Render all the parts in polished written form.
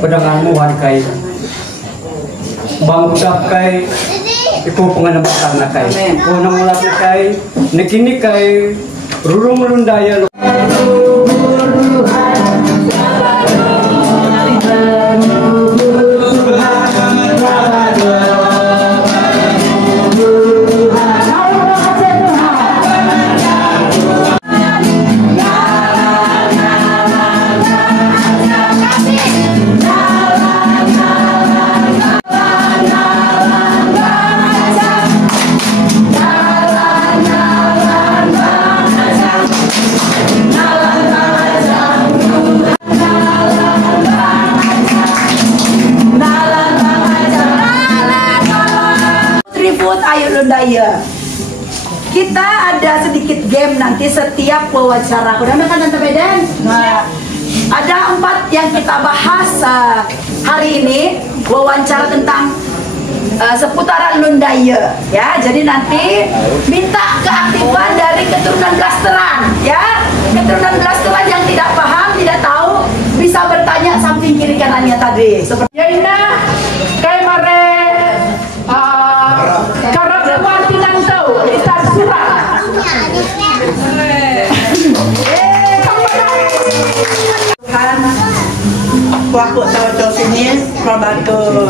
pedanganmuan kay bangkap kay iku penganambatan na kay unang ulat na kay nakini kay rurung lundaya Ayo Lundaya. Kita ada sedikit game nanti setiap wawancara. Udah makan Tante Beden? Nah, ada 4 yang kita bahas hari ini. Wawancara tentang seputaran Lundaya, ya. Jadi nanti minta keaktifan dari keturunan blasteran, ya. Keturunan blasteran yang tidak paham, tidak tahu, bisa bertanya samping kiri kanannya tadi. Seperti Yaina, kayak mare. Aku tahu sini membantu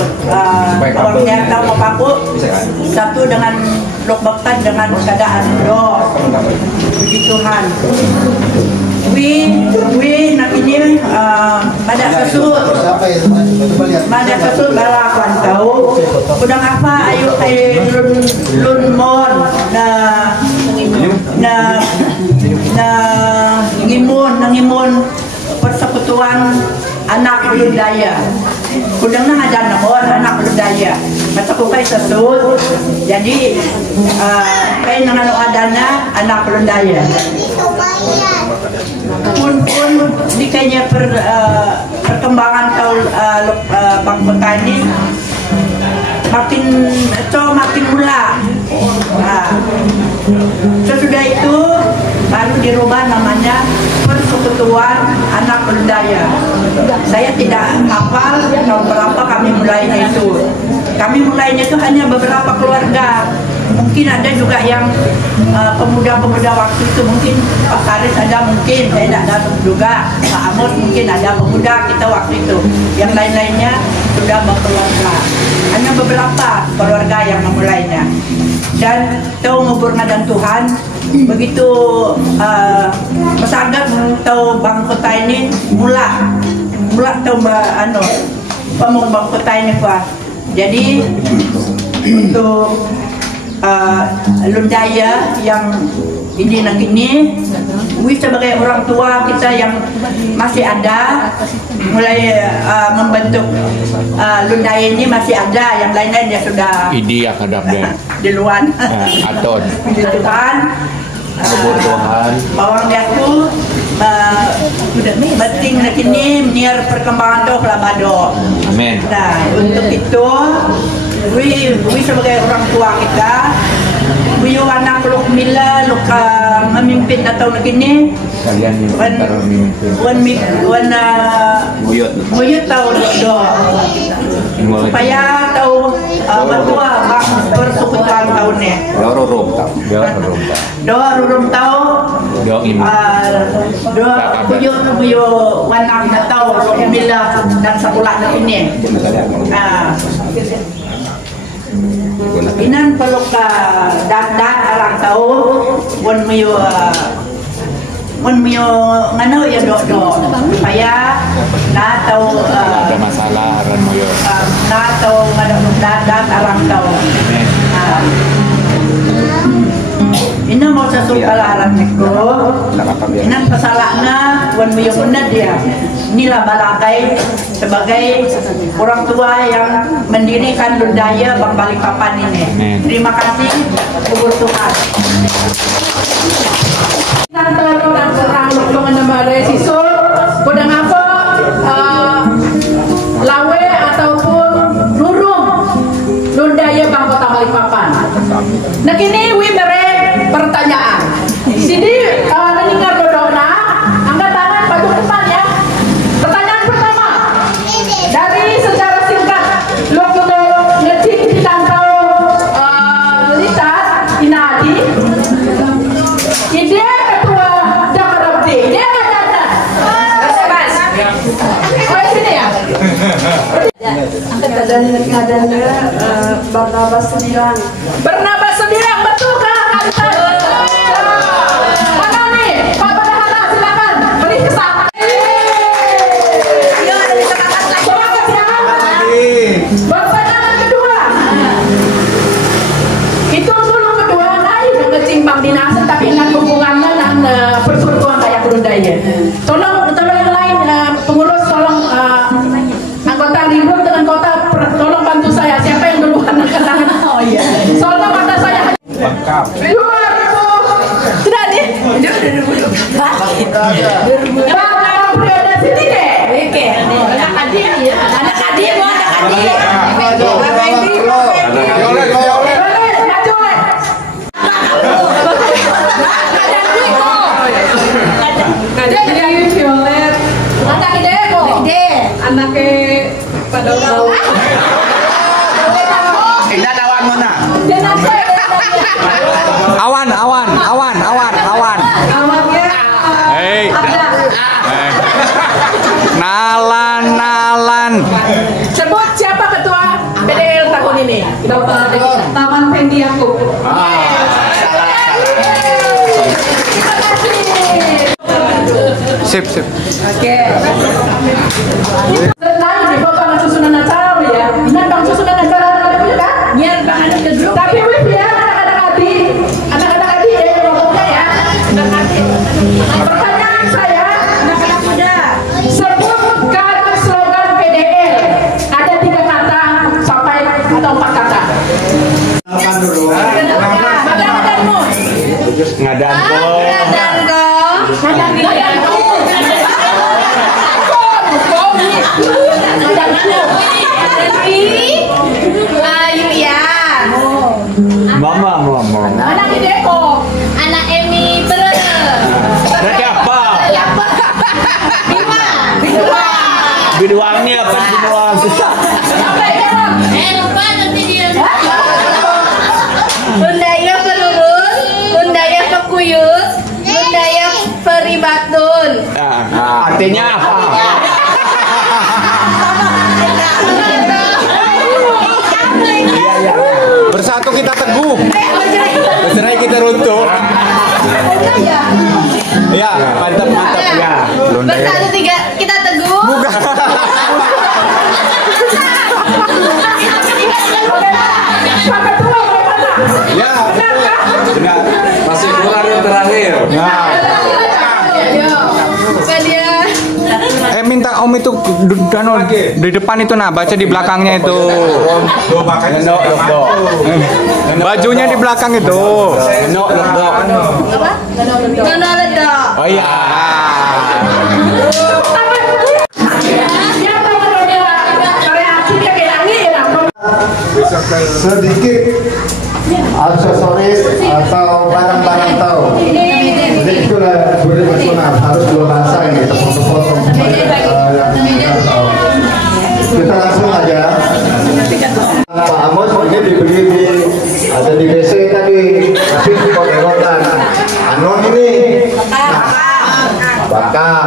orangnya tahu aku satu dengan lok baktan dengan keadaan doa puji Tuhan nak ini pada kesud balapan tahu udang apa ayo lun mon ngimun persekutuan anak Lundaya. Udang na ada namon anak Lundaya. Masa ko kay sesud. Jadi kay nangano adana anak Lundaya. Pun di kayaknya perkembangan bangkota ini makin mula. Sesudah itu baru dirubah namanya Persekutuan Anak Lundaya. Saya tidak hafal tahun berapa kami mulainya itu. Kami mulainya itu hanya beberapa keluarga. Mungkin ada juga yang pemuda-pemuda waktu itu, mungkin Pak Karis ada, mungkin saya tidak datang juga. Pak Amos mungkin ada pemuda kita waktu itu. Yang lain-lainnya sudah berkeluarga. Hanya beberapa keluarga yang memulainya. Dan tahu ngubur ngadan Tuhan, begitu masyarakat tahu bangkota ini mula tahu pemung bangkota ini kuat. Jadi untuk Lundaya yang ini sebagai orang tua kita yang masih ada mulai membentuk Lundaya ini masih ada, yang lain-lain ya sudah di luar aton di Tuhan bawang diaku penting ini niar perkembangan doh labado. Amin. Nah untuk itu Wi sebagai orang tua kita, Wi anak luk mila luk memimpin atau begini. Kalian buyut tahu do supaya tahu betua bang persekutuan tahunnya. Rurum tahu. Buyut wanang tahu luk mila dan sekolah ini. Inan peluk dat orang tahu mun mio ngano ya do supaya na tahu ada masalah ran mio na tahu ngano dat orang tahu ina mau sesukal alam neko inan pasalahna wan mio unat dia inilah balakai sebagai orang tua yang mendirikan Lundaya Bang Balikpapan ini. Terima kasih kubur Tuhan. Lawe ataupun Nurung Lundaya Bang Kota Balikpapan. Nah kini wi mere pertanyaan. Sini meninggal dodona, angkat tangan baju depan ya. Pertanyaan pertama Barnabas 9. Barnabas 9, betul kah? Mana nih? Pak Badahana, silakan beri kesan. Semangat ya. Pertanyaan kedua. Itu dulu kedua lain yang kecimpang dinasan tapi ingat hubungannya dan persuruan kayak Brundaya. Tolong yang lain pengurus tolong anggota ribut dengan kota tolong bantu saya siapa yang duluan angkat tangan. Oh iya. Soalnya mata saya Lengkap. 2000. Sudah nih. Dia udah 2000. Bang, periode sini deh. Oke. Anak adik ya. Anak adik bu, anak adik. Violet. Anak ide kok. Anaknya pada Indah awan mana? Awan. Hei. Nalan. Sebut siapa ketua PDL tahun ini? Taman Fendi Yakub. Sip. Oke. Selain di Bapak susunan acara ya. Ingat bang susunan acara kan? Biar bang ada ke grup. Tapi wif ya anak-anak adik ya yang ngomongnya ya. Pertanyaan saya, anak-anak muda, sebutkan slogan PDL. Ada 3 kata sampai atau 4 kata. Ngadanmu. Ngadanko. Mama. Anak Deko. Anak Emi Ber. Berarti apa? Biduangnya apa? Biduang susah. Lupa nanti dia. Bundaya Perurun, Bundaya Pekuyut, Bundaya Peribatun. Artinya apa? Bersatu kita teguh. Bercerai kita runtuh. Ya, mantap ya. Bersatu tiga kita teguh. Ya, benar. Masih kurang yang terakhir. Nah. Minta Om itu di depan itu baca di belakangnya itu. Bajunya di belakang itu. Ledok. Oh iya. Sedikit aksesoris atau barang-barang tahu. Jadi itulah budaya nasional, harus 2 bahasa ini, sepotong-potong yang kita tahu. Kita langsung aja. Pak Amos ini dibeli ada di BC tadi, tapi di Koterotan. Anon ini bakar.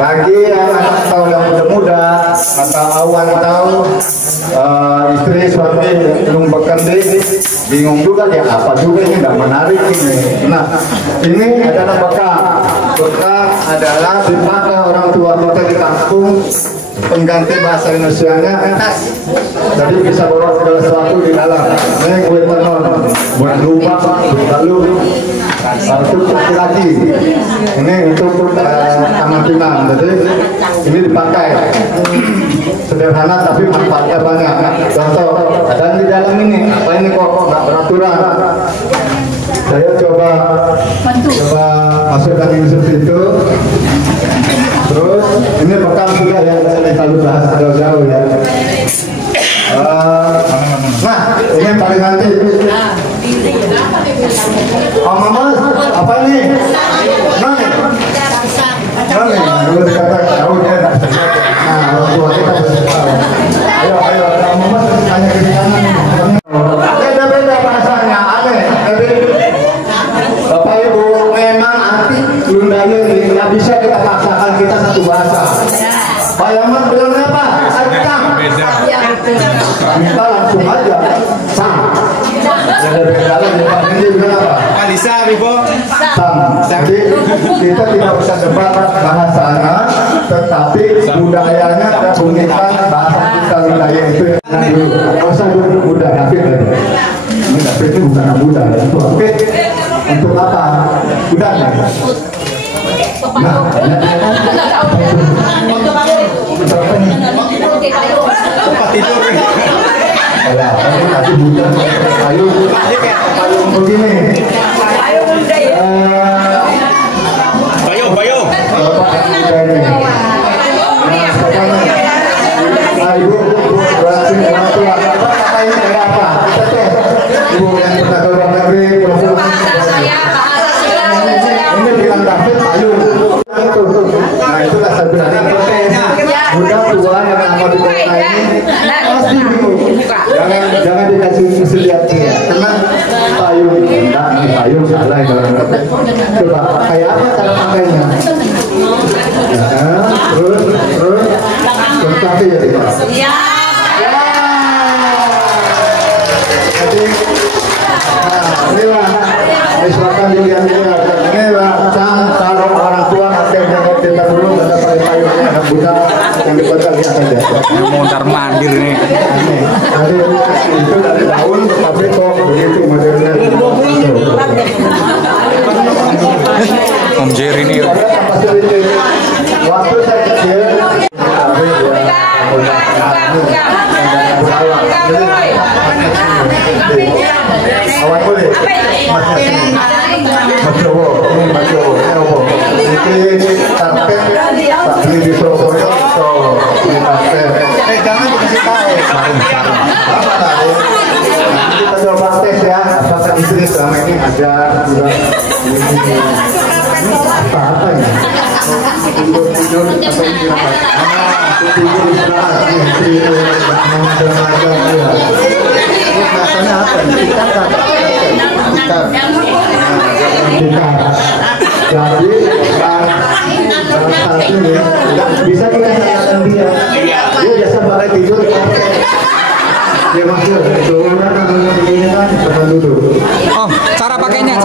Bagi yang anak tahu yang muda-muda atau awan tahu istri suami belum bekerja bingung juga dia apa juga ini tidak menarik ini. Nah ini adalah bekal. Bekal adalah dipakai orang tua kita di kampung pengganti bahasa Indonesianya tas. Jadi bisa bawa segala sesuatu di dalam. Ini kue penon buat lupa lalu untuk lagi. Ini untuk taman pinang. Jadi ini dipakai sederhana tapi manfaatnya banyak. Contoh dan di dalam ini apa ini kok nggak beraturan. Saya coba masukkan ini seperti itu. Terus ini bekal juga ya, saya selalu bahas jauh-jauh ya. Nah, ini yang paling nanti. Oh mama, apa ini? Nani? Nani? Dulu dikatakan tahu dia tak bisa. Nah, orang tua kita bisa tahu. Ayo, mama tanya ke sana. Beda-beda bahasanya, aneh. Tapi Bapak Ibu memang anti Lundaya ini nggak bisa kita paksakan kita satu bahasa. Pak Yama Kita langsung aja sam. Ada beda lagi. Ini bilang apa? Alisa, Bibo. Sam. Jadi kita tidak bisa debat bahasanya, tetapi budayanya keunikan bahasa kita budaya itu. Masa dulu budaya David lagi. Ini David itu bukan Buddha, itu David. Untuk apa? Buddha ya. Nah, Tempat tidur. ya, ini kasih Buddha. Payung begini. Payung. Bapak ini. Ibu, berarti orang tua apa ini kayak apa? Ibu yang pernah ke luar negeri, ini bilang David payung. Nah itulah saya bilang mudah tua yang nama di kota ini pasti bingung. Jangan dikasih lihat dia, karena payung enggak, payung salah itu orang kata. Coba kayak apa cara pakainya? Terus kaki ya Pak. Jadi, silakan dilihat ini lah. Kalau orang tua akhirnya kita dulu ada payungnya ada Buddha yang dibaca lihat aja. Mondar mandir nih. Jadi itu dari daun tapi kok begitu modelnya. Om Jerry ini. Waktu saya kecil, awal boleh, Mas Jowo, ini karpet tak beli di Surabaya, so di karpet. Jangan dikasih tahu. Apa tadi? Kita coba tes ya, apakah istri selama ini ada sudah apa ya? Tidur atau istirahat? Tidur istirahat, istri rasanya apa? Kita. Jadi saat ini bisa kita katakan dia biasa pakai tidur. Dia maksud itu orang yang begini kan akan duduk. Oh, cara pakainya.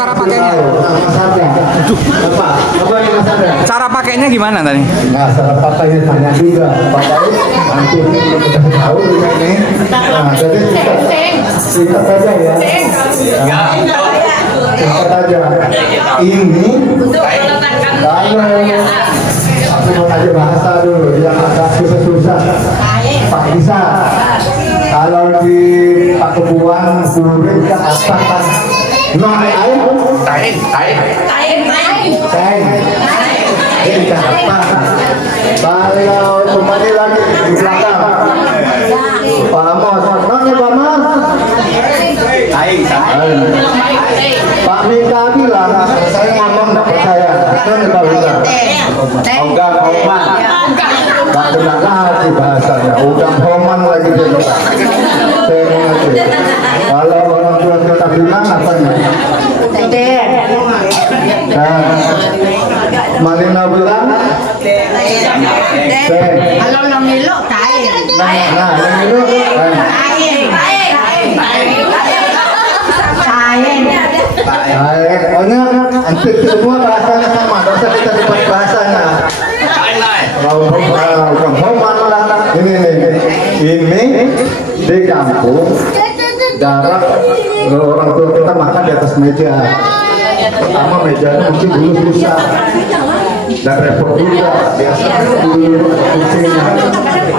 Apa yang Mas Ada? Cara pakainya gimana tadi? Nah, cara pakainya tanya juga. Pakai nanti belum kita tahu ini. Nah, jadi kita saja ya. Kita saja. Ini kalau aku mau aja bahasa dulu yang agak susah-susah. Pak bisa. Kalau di Pakebuan Surin kan apa kan? Air. Ini kan apa? Kalau kembali lagi di belakang, Pak Amos, mana Pak Amos? Pak Mika bilang, saya ngomong nggak percaya, kan Pak Mika? Ogam Homan, nggak kena lagi bahasanya. Ogam Homan lagi dia. Saya mengerti. Kalau orang tua kita bilang apa nih? Malina bilang, Kalau nangilok kain. nah, itu, pokoknya antik semua bahasanya sama, dosa kita dapat bahasanya. Ini di kampung jarak orang tua kita makan di atas meja. Pertama mejanya mungkin dulu susah dan repot juga. Biasanya dulu kucingnya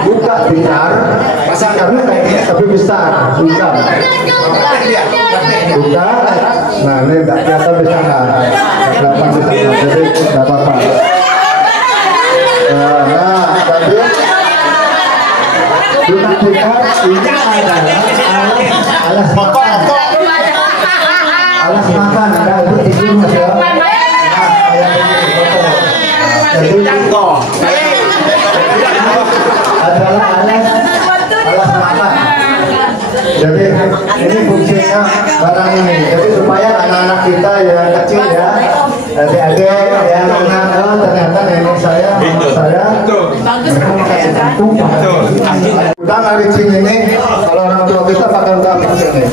buka tikar, karena kayak gini tapi besar, buka. Nah ini nggak kelihatan di sana, kelihatan di sana, jadi nggak apa-apa. Nah, tapi buka tikar ini adalah alas makan. Alas makan, ada itu tidur mas ya. Jadi adalah alas makan. Jadi ini fungsinya barang ini. Jadi supaya anak-anak kita yang kecil ya, adik-adik yang anak ternyata nenek saya, mama saya, mereka kasih kampung. Dan hari ini kalau orang tua kita pakai apa ini?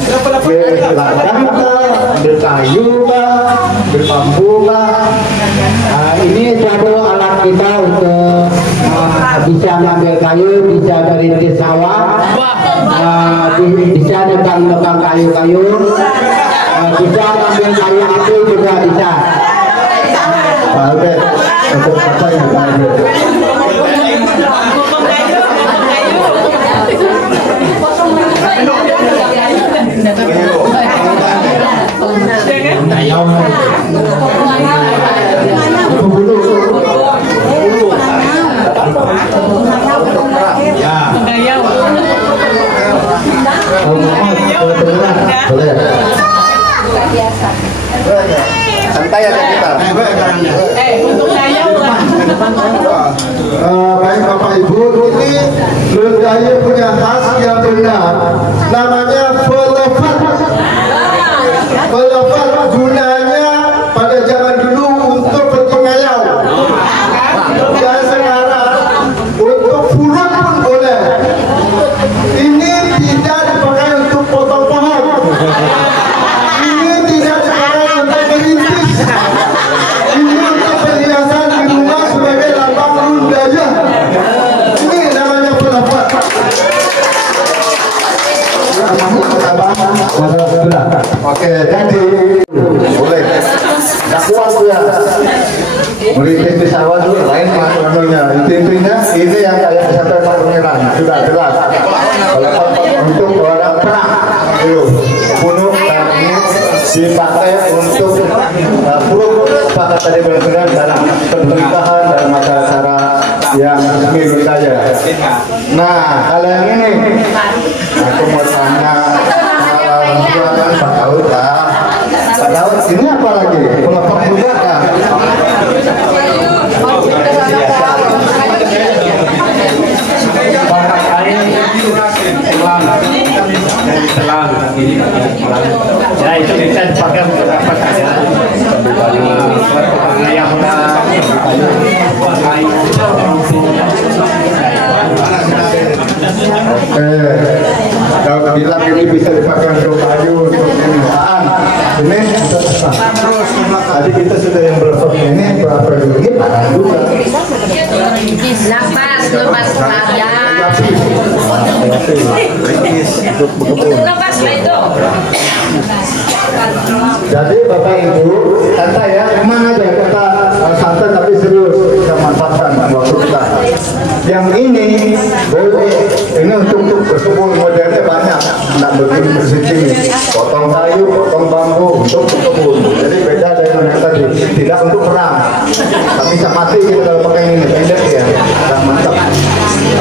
Ladang ambil kayu ambil bambu Ini suatu alat kita untuk bisa mengambil kayu, bisa dari sawah, bisa nebang kayu-kayu, bisa mengambil kayu api juga bisa. Albert, untuk apa yang Albert? Santai aja kita. Baik Bapak Ibu, ini Lundaya punya khas yang benar, namanya pelefat. Pelefat gunanya pada zaman dulu untuk berpengayau, dan sekarang untuk furut pun boleh. Ini tidak dipakai untuk potong pohon. Ini tidak dipakai untuk merintis. Ini untuk perhiasan di rumah sebagai lambang Lundaya. Ini namanya pelefat. Oke, jadi boleh. Nggak kuat ya. Merintis di sawah dulu lain manunya. Intinya ini yang kayak sampai Pak Pangeran sudah jelas. Untuk orang perang, bunuh dan ini dipakai untuk buruk sepakat tadi benar dalam pernikahan dalam acara yang Lundaya. Nah, kalau yang ini aku mau tanya Pak Daud lah. Pak Daud ini apa lagi? Pelefat juga kan? Ya itu bisa dipakai untuk apa saja. Yang kalau bilang ini bisa dipakai untuk kayu, untuk kendaraan. Ini terus tadi kita sudah yang belum ini berapa duit? Juga. Lepas saja. Lepas itu. Jadi Bapak Ibu santai ya, emang aja kita santai tapi serius kita manfaatkan waktu kita. Yang ini boleh, ini untuk berkebun modelnya banyak, tidak bersih potong kayu, potong bambu untuk berkebun. Jadi beda dengan yang tadi, tidak untuk perang. Tapi bisa mati gitu kalau pakai ini, pendek ya, dan mantap.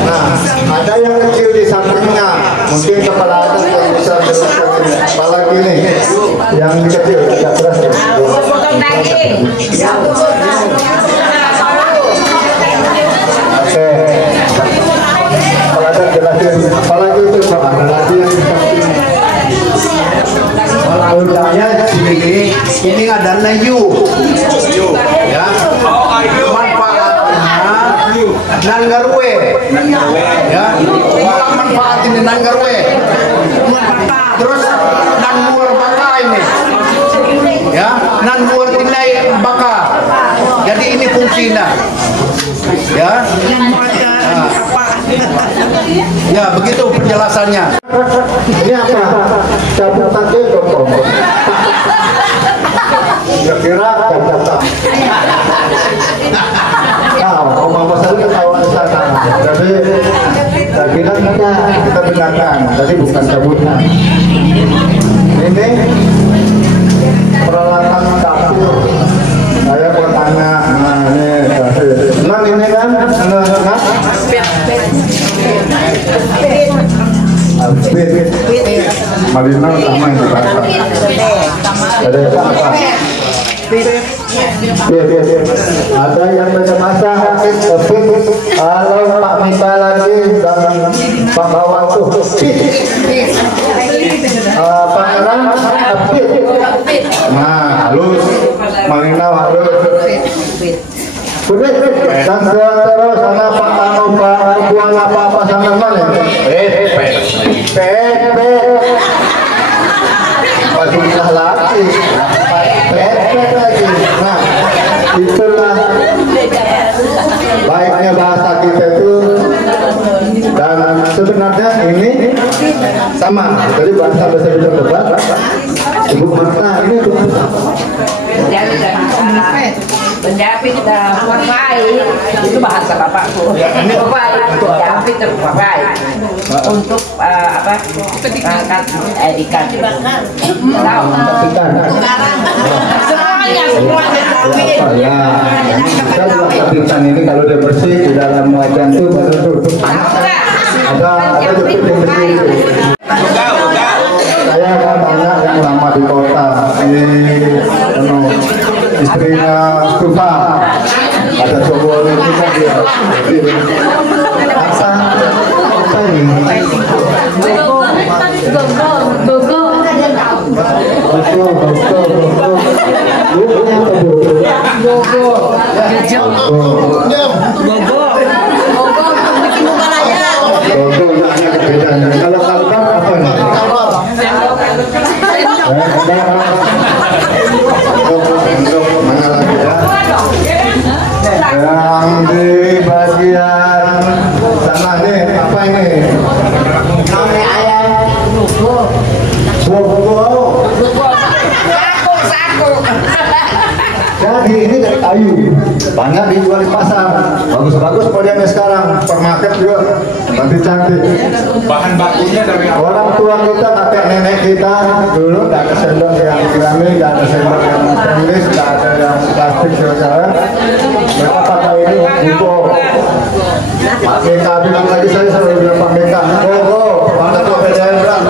Nah, ada yang kecil di sampingnya, mungkin kepala atas yang bisa kepala gini, yang kecil tidak keras. Potong daging. Oke, kalau ada jelasin, apalagi itu Pak, ada lagi yang Kalau Lundaya ini ada layu, ya. Manfaatnya nanggarwe, ya. Manfaat ini nanggarwe. Terus nangmuar baka ini, ya. Nangmuar nilai baka. Jadi ini fungsinya, ya. Ya begitu penjelasannya. ini apa? Cabut kaki dong. Kira-kira kata. Nah, Mama Sari ketahuan di sana. Jadi kira kita benarkan. Tadi bukan cabutan. Ini peralatan dapur. Saya mau tanya, nah ini kan, Albit, Marina sama yang dibakar. Ada apa? Ada yang baca masak, kalau Pak Mita lagi dan Pak Bawang tuh, Pangeran, nah halus, Marina halus. Dan terus sana Pak Tano Pak buang apa-apa sana mana? Pet. Pastilah lagi. Pet lagi. Nah, itulah baiknya bahasa kita itu. Dan sebenarnya ini sama. Jadi bahasa debat. Ibu Marta ini tuh. Penjapit papai itu bahasa bapakku. Papai penjapit papai untuk apa? Ikan. Tahu? Ya, kalau ikan ini kalau dia bersih di dalam wajan itu baru tutup. Ada bersih. Saya kan banyak yang lama di kota. Istrinya Tufa, ada cowoknya juga dia. Apa ini? Yang di bagian sana nih apa ini? Jadi ini dari kayu, banyak dijual di pasar, bagus-bagus modelnya sekarang, permarket juga, cantik-cantik. Bahan bakunya dari apa? Orang tua kita, kakek nenek kita dulu tidak ada sendok yang keramik, tidak ada sendok yang stainless, tidak ada yang plastik segala. Mereka pakai ini buko. Pak Meka bilang lagi, saya selalu bilang Pak Meka, mana Pak PDN bilang,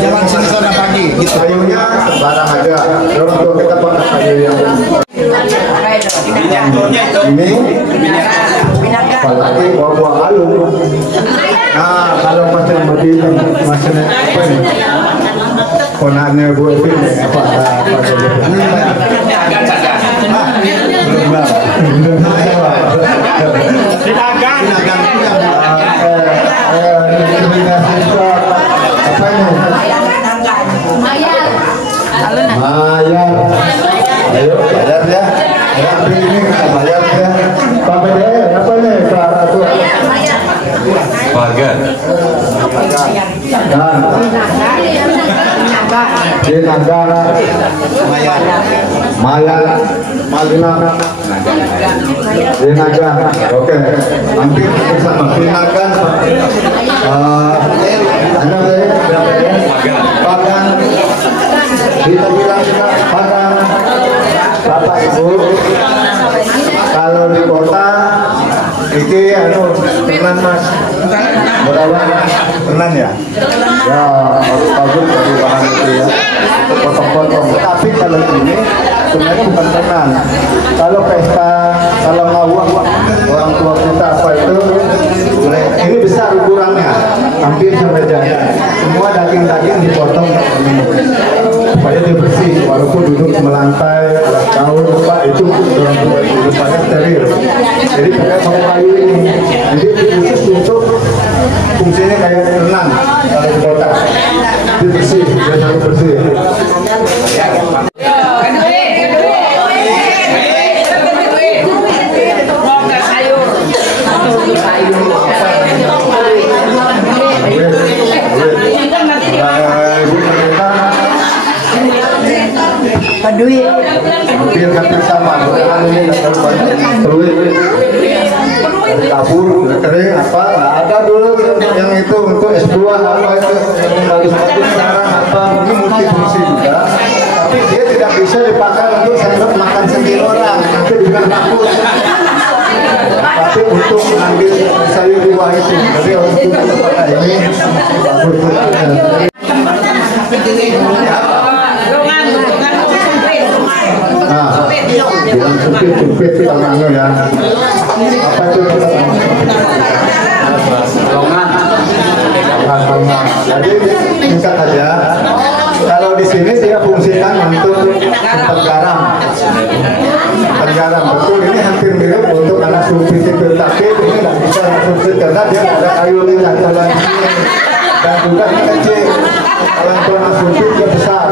Jalan sini sana pagi. gitu. Kayunya sembarang aja. Orang tua kita pakai kayu yang ini apalagi buah-buah alung. Nah, kalau masih begini masih apa ini? Konannya buat ini apa? Bayar. Ayo bayar ya. Tapi ini nggak bayar ya. Pak PDN apa nih Pak Atua? Warga. Dan di negara Mayan Malina di negara. Oke. Hampir sama di negara. Anda Pagan. Kita bilang juga pada Bapak Ibu, kalau di kota ini tenan Mas, berapa tenan ya? Ya bagus dari bahan itu ya, potong-potong. Tapi kalau ini sebenarnya bukan tenan. Kalau pesta, kalau ngawak orang tua kita apa itu, ini besar ukurannya, hampir sampai jari. Semua daging-daging dipotong supaya dia bersih, walaupun duduk melantai, tahun Pak itu orang tua supaya steril. Jadi pakai pakai kayu ini, jadi khusus untuk fungsinya kayak renang kalau di kota. Dia bersih, dia sangat bersih. Duit Hampir sama, bukan ini peluit kabur, kering apa, nggak ada dulu yang itu untuk S2 apa itu yang bagus-bagus sekarang apa, ini multifungsi juga, tapi dia tidak bisa dipakai untuk sendok makan sendiri orang, nanti juga takut. Tapi untuk mengambil sayur buah itu, jadi untuk pakai ini bagus. Nah, bilang sempit tangannya ya. Apa itu? Longan. Jadi singkat aja. Kalau di sini dia fungsikan untuk tempat garam. Tempat garam betul ini hampir mirip untuk anak sumpit itu, tapi ini nggak bisa anak sumpit karena dia ada kayu lihat jalan ini dan juga ini kecil. Kalau itu anak sumpit dia besar.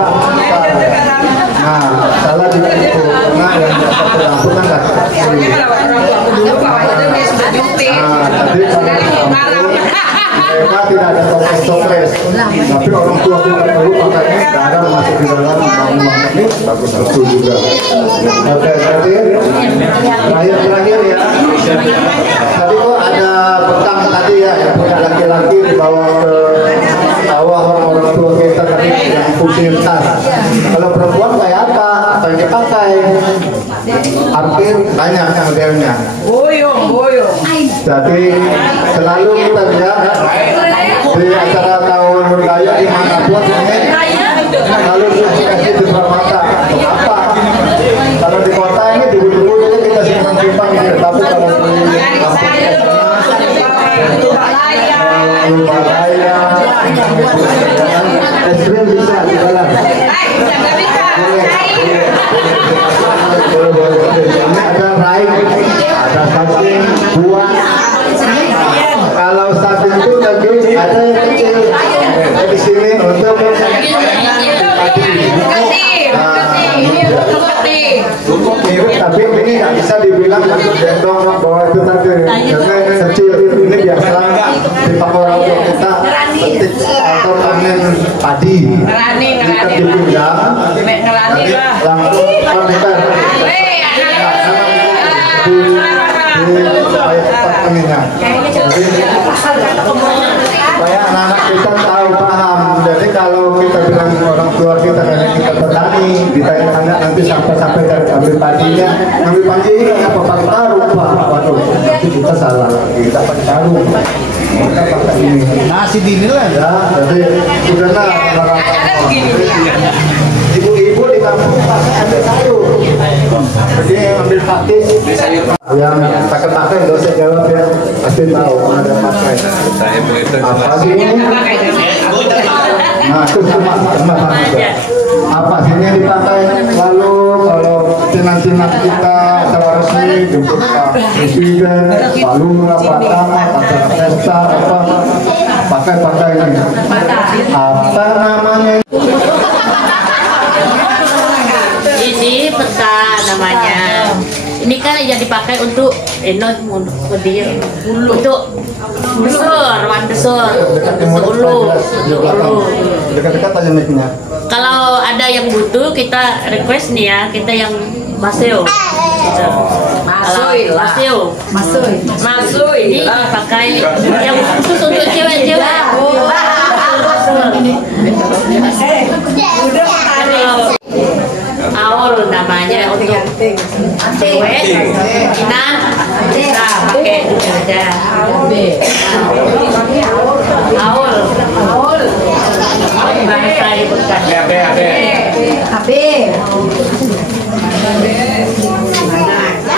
Nah, salah juga itu karena yang dapat lampu kan nggak kecil. Nah, tadi mereka tidak ada toples, tapi orang tua kita dulu makanya nggak ada masuk di dalam bangunan ini bagus juga. Oke, terakhir ya. Tadi kok ada petang tadi ya, yang punya laki-laki dibawa ke bawah orang tua kita tadi yang fungsi tas. Kalau perempuan kayak apa yang dipakai? Hampir banyak modelnya. Boyong. Jadi selalu kita lihat di acara tahun raya di manapun ini selalu dikasih di mata. Apa? Kalau di kota ini dulu ini kita simpan gitu. Tapi kalau di Balaya, ekstrim bisa di dalam. Ini ada raik, ada saking, buah. Kalau saking itu lagi ada yang kecil. Di sini untuk mirip, tapi ini nggak bisa dibilang gendong bahwa itu tadi karena ini kecil. Ini biasa dipakai orang tua kita petik atau panen padi. Kita dipinjam, langsung konter. Supaya anak-anak kita tahu paham. Jadi kalau kita bilang orang tua kita karena kita petani, ditanya nanti sampai ambil padinya, ambil padi ini apa pakai karung pak? Waduh, nanti kita salah. Kita pakai karung. Kita pakai ini. Nasi dinilai ya. Jadi sudah lah. Ibu-ibu di kampung pakai ambil sayur. Jadi ambil pakis yang pakai nggak usah jawab ya, pasti tahu ada pakai. Apa sih ini? Nah itu cuma apa sih ini dipakai? Lalu kalau cinan-cinan kita secara resmi jemput presiden, lalu pertama acara pesta apa pakai ini. Apa namanya? Ini peta namanya. Ini kan yang dipakai untuk untuk besar ulu. Dekat-dekat aja mic-nya. Kalau ada yang butuh kita request nih ya, kita yang maseo. Masui. Ini dipakai yang khusus untuk cewek-cewek. Aul namanya untuk cewek, inan bisa pakai aja. Aul bahasa ibu kan.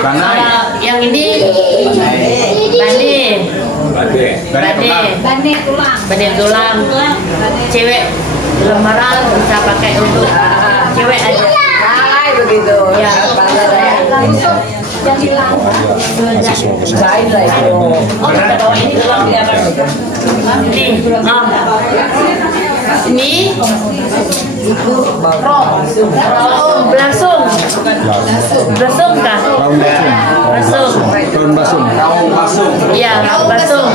Kalau yang ini bane tulang, cewek lembaran bisa pakai untuk cewek aja. Begitu ya. Ini belasung kah? Belasung. Iya, belasung.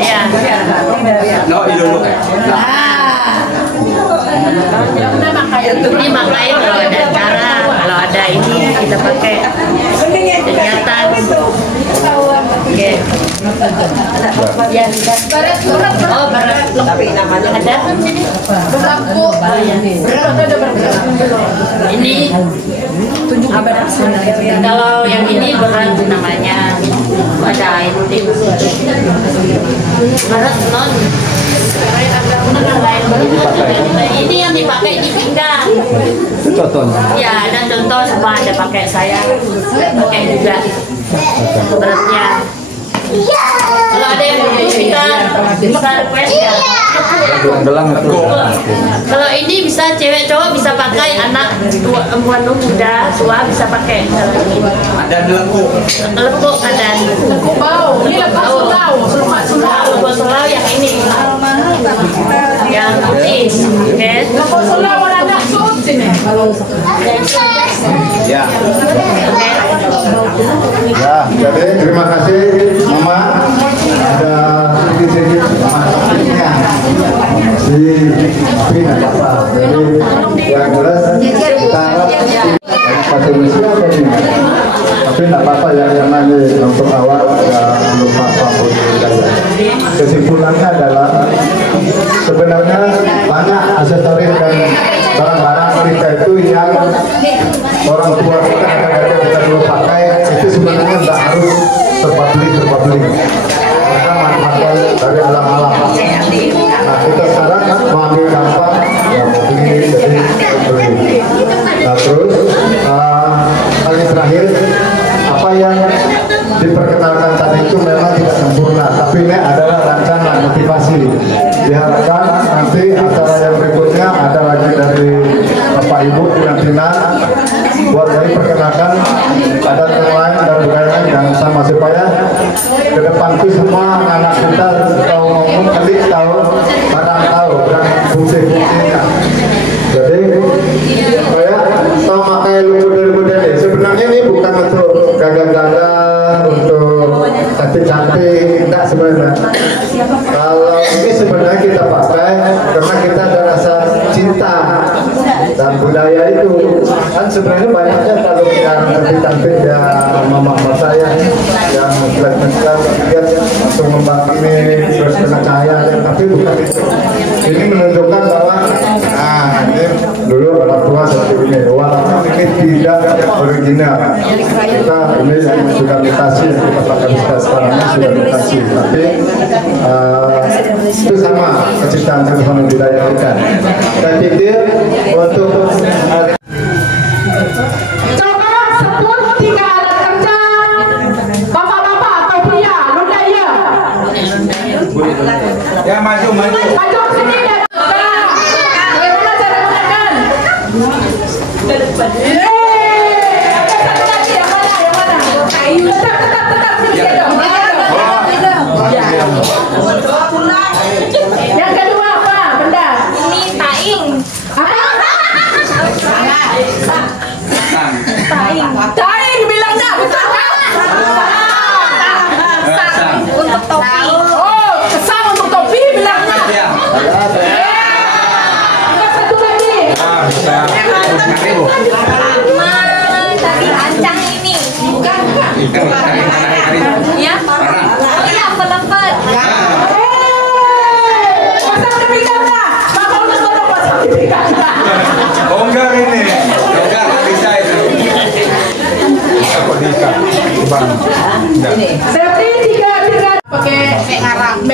Iya. Ini makanya kalau ada acara, kalau ada ini kita pakai kegiatan. Oke. Ya. Oh, tapi namanya ada. Ini kalau yang ini berat namanya. Ada ini. Berat non. Ini yang dipakai di pinggang. Contohnya? Ya, ada contoh sama ada pakai saya, pakai juga beratnya. Kalau ada yang mau kita Bisa request ya. Kalau ini bisa cewek cowok bisa pakai, anak tua, muda tua bisa pakai. Dan lekuk. Lekuk ada. Lekuk bau. Ini lekuk selau. Lekuk selau yang ini. Yang putih. Oke. Lekuk selau ada sud sini. Ya. Ya, jadi terima kasih Mama. Ada sedikit masuknya si Pina apa? Jadi yang jelas kita pasti bisa tapi tidak apa-apa yang nanti untuk awal lupa apa-apa. Kesimpulannya adalah sebenarnya banyak aksesoris dan barang-barang kita itu yang orang tua kita dulu pakai itu sebenarnya tidak harus terbalik mereka manfaatkan dari alam-alam. Nah kita sekarang mengambil dampak yang begini jadi beli. Nah terus kali terakhir apa yang diperkenalkan tadi itu memang tidak sempurna, tapi ini adalah rancangan motivasi. Diharapkan nanti acara yang berikutnya ada lagi dari Bapak Ibu pengantinan buat kami perkenalkan adat yang lain dan budaya yang sama supaya ke depan itu semua anak kita tahu ngomong kali tahu barang tahu dan fungsi-fungsinya. Jadi supaya tahu pakai model-model sebenarnya ini bukan untuk gagah-gagah untuk cantik-cantik, tidak sebenarnya. Kalau ini sebenarnya kita pakai karena kita ada rasa cinta dan budaya itu kan sebenarnya banyaknya kalau yang cantik-cantik ya mama saya yang flat-flat lihat langsung membagi ini terus kena cahaya tapi bukan itu. Ini menunjukkan bahwa ini dulu orang tua seperti ini walaupun ini tidak original kita ini sudah mutasi kita pakai sekarang ini sudah mutasi tapi itu sama kecintaan sama budaya kita. Saya pikir untuk coba sebut 3 alat kerja bapak-bapak atau pria budaya. Ya maju sini ya. Bagaimana cara menggunakan? Satu lagi yang mana? Tetap sini dong. Yang kedua apa benda? Ini taing. Taing bilangnya betul kan? Untuk topi. Oh, kesang untuk topi bilangnya. Satu lagi. Tadi ancang ini. Bukan. Ya. Iya, pelepet. Pasang sertifikatnya. Maka udah tolong pasang sertifikatnya. Bonggar ini. Bonggar bisa itu. Apa diikat? Bang. Sertifikat pakai ngarang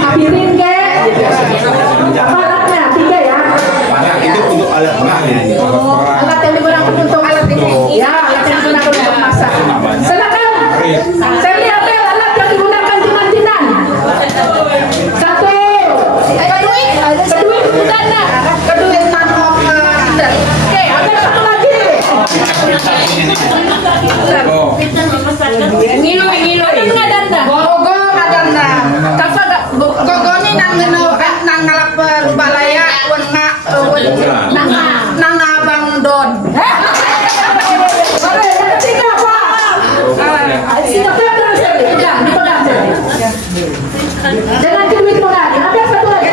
apirin ke alatnya 3 ya. Itu untuk alat Alat yang digunakan untuk alat ini. Ya, alat yang digunakan untuk masak. Silakan. Saya lihat alat yang digunakan jinan-jinan. 1. Keduit bukan nak. Keduit tanpa. Oke, ada satu lagi. Ngilui. Gogo kadanda. Kapa gogo ni nang ngalap balaya nang abang don. Oke, yang ketiga apa? Jangan duit modal. Ada satu lagi.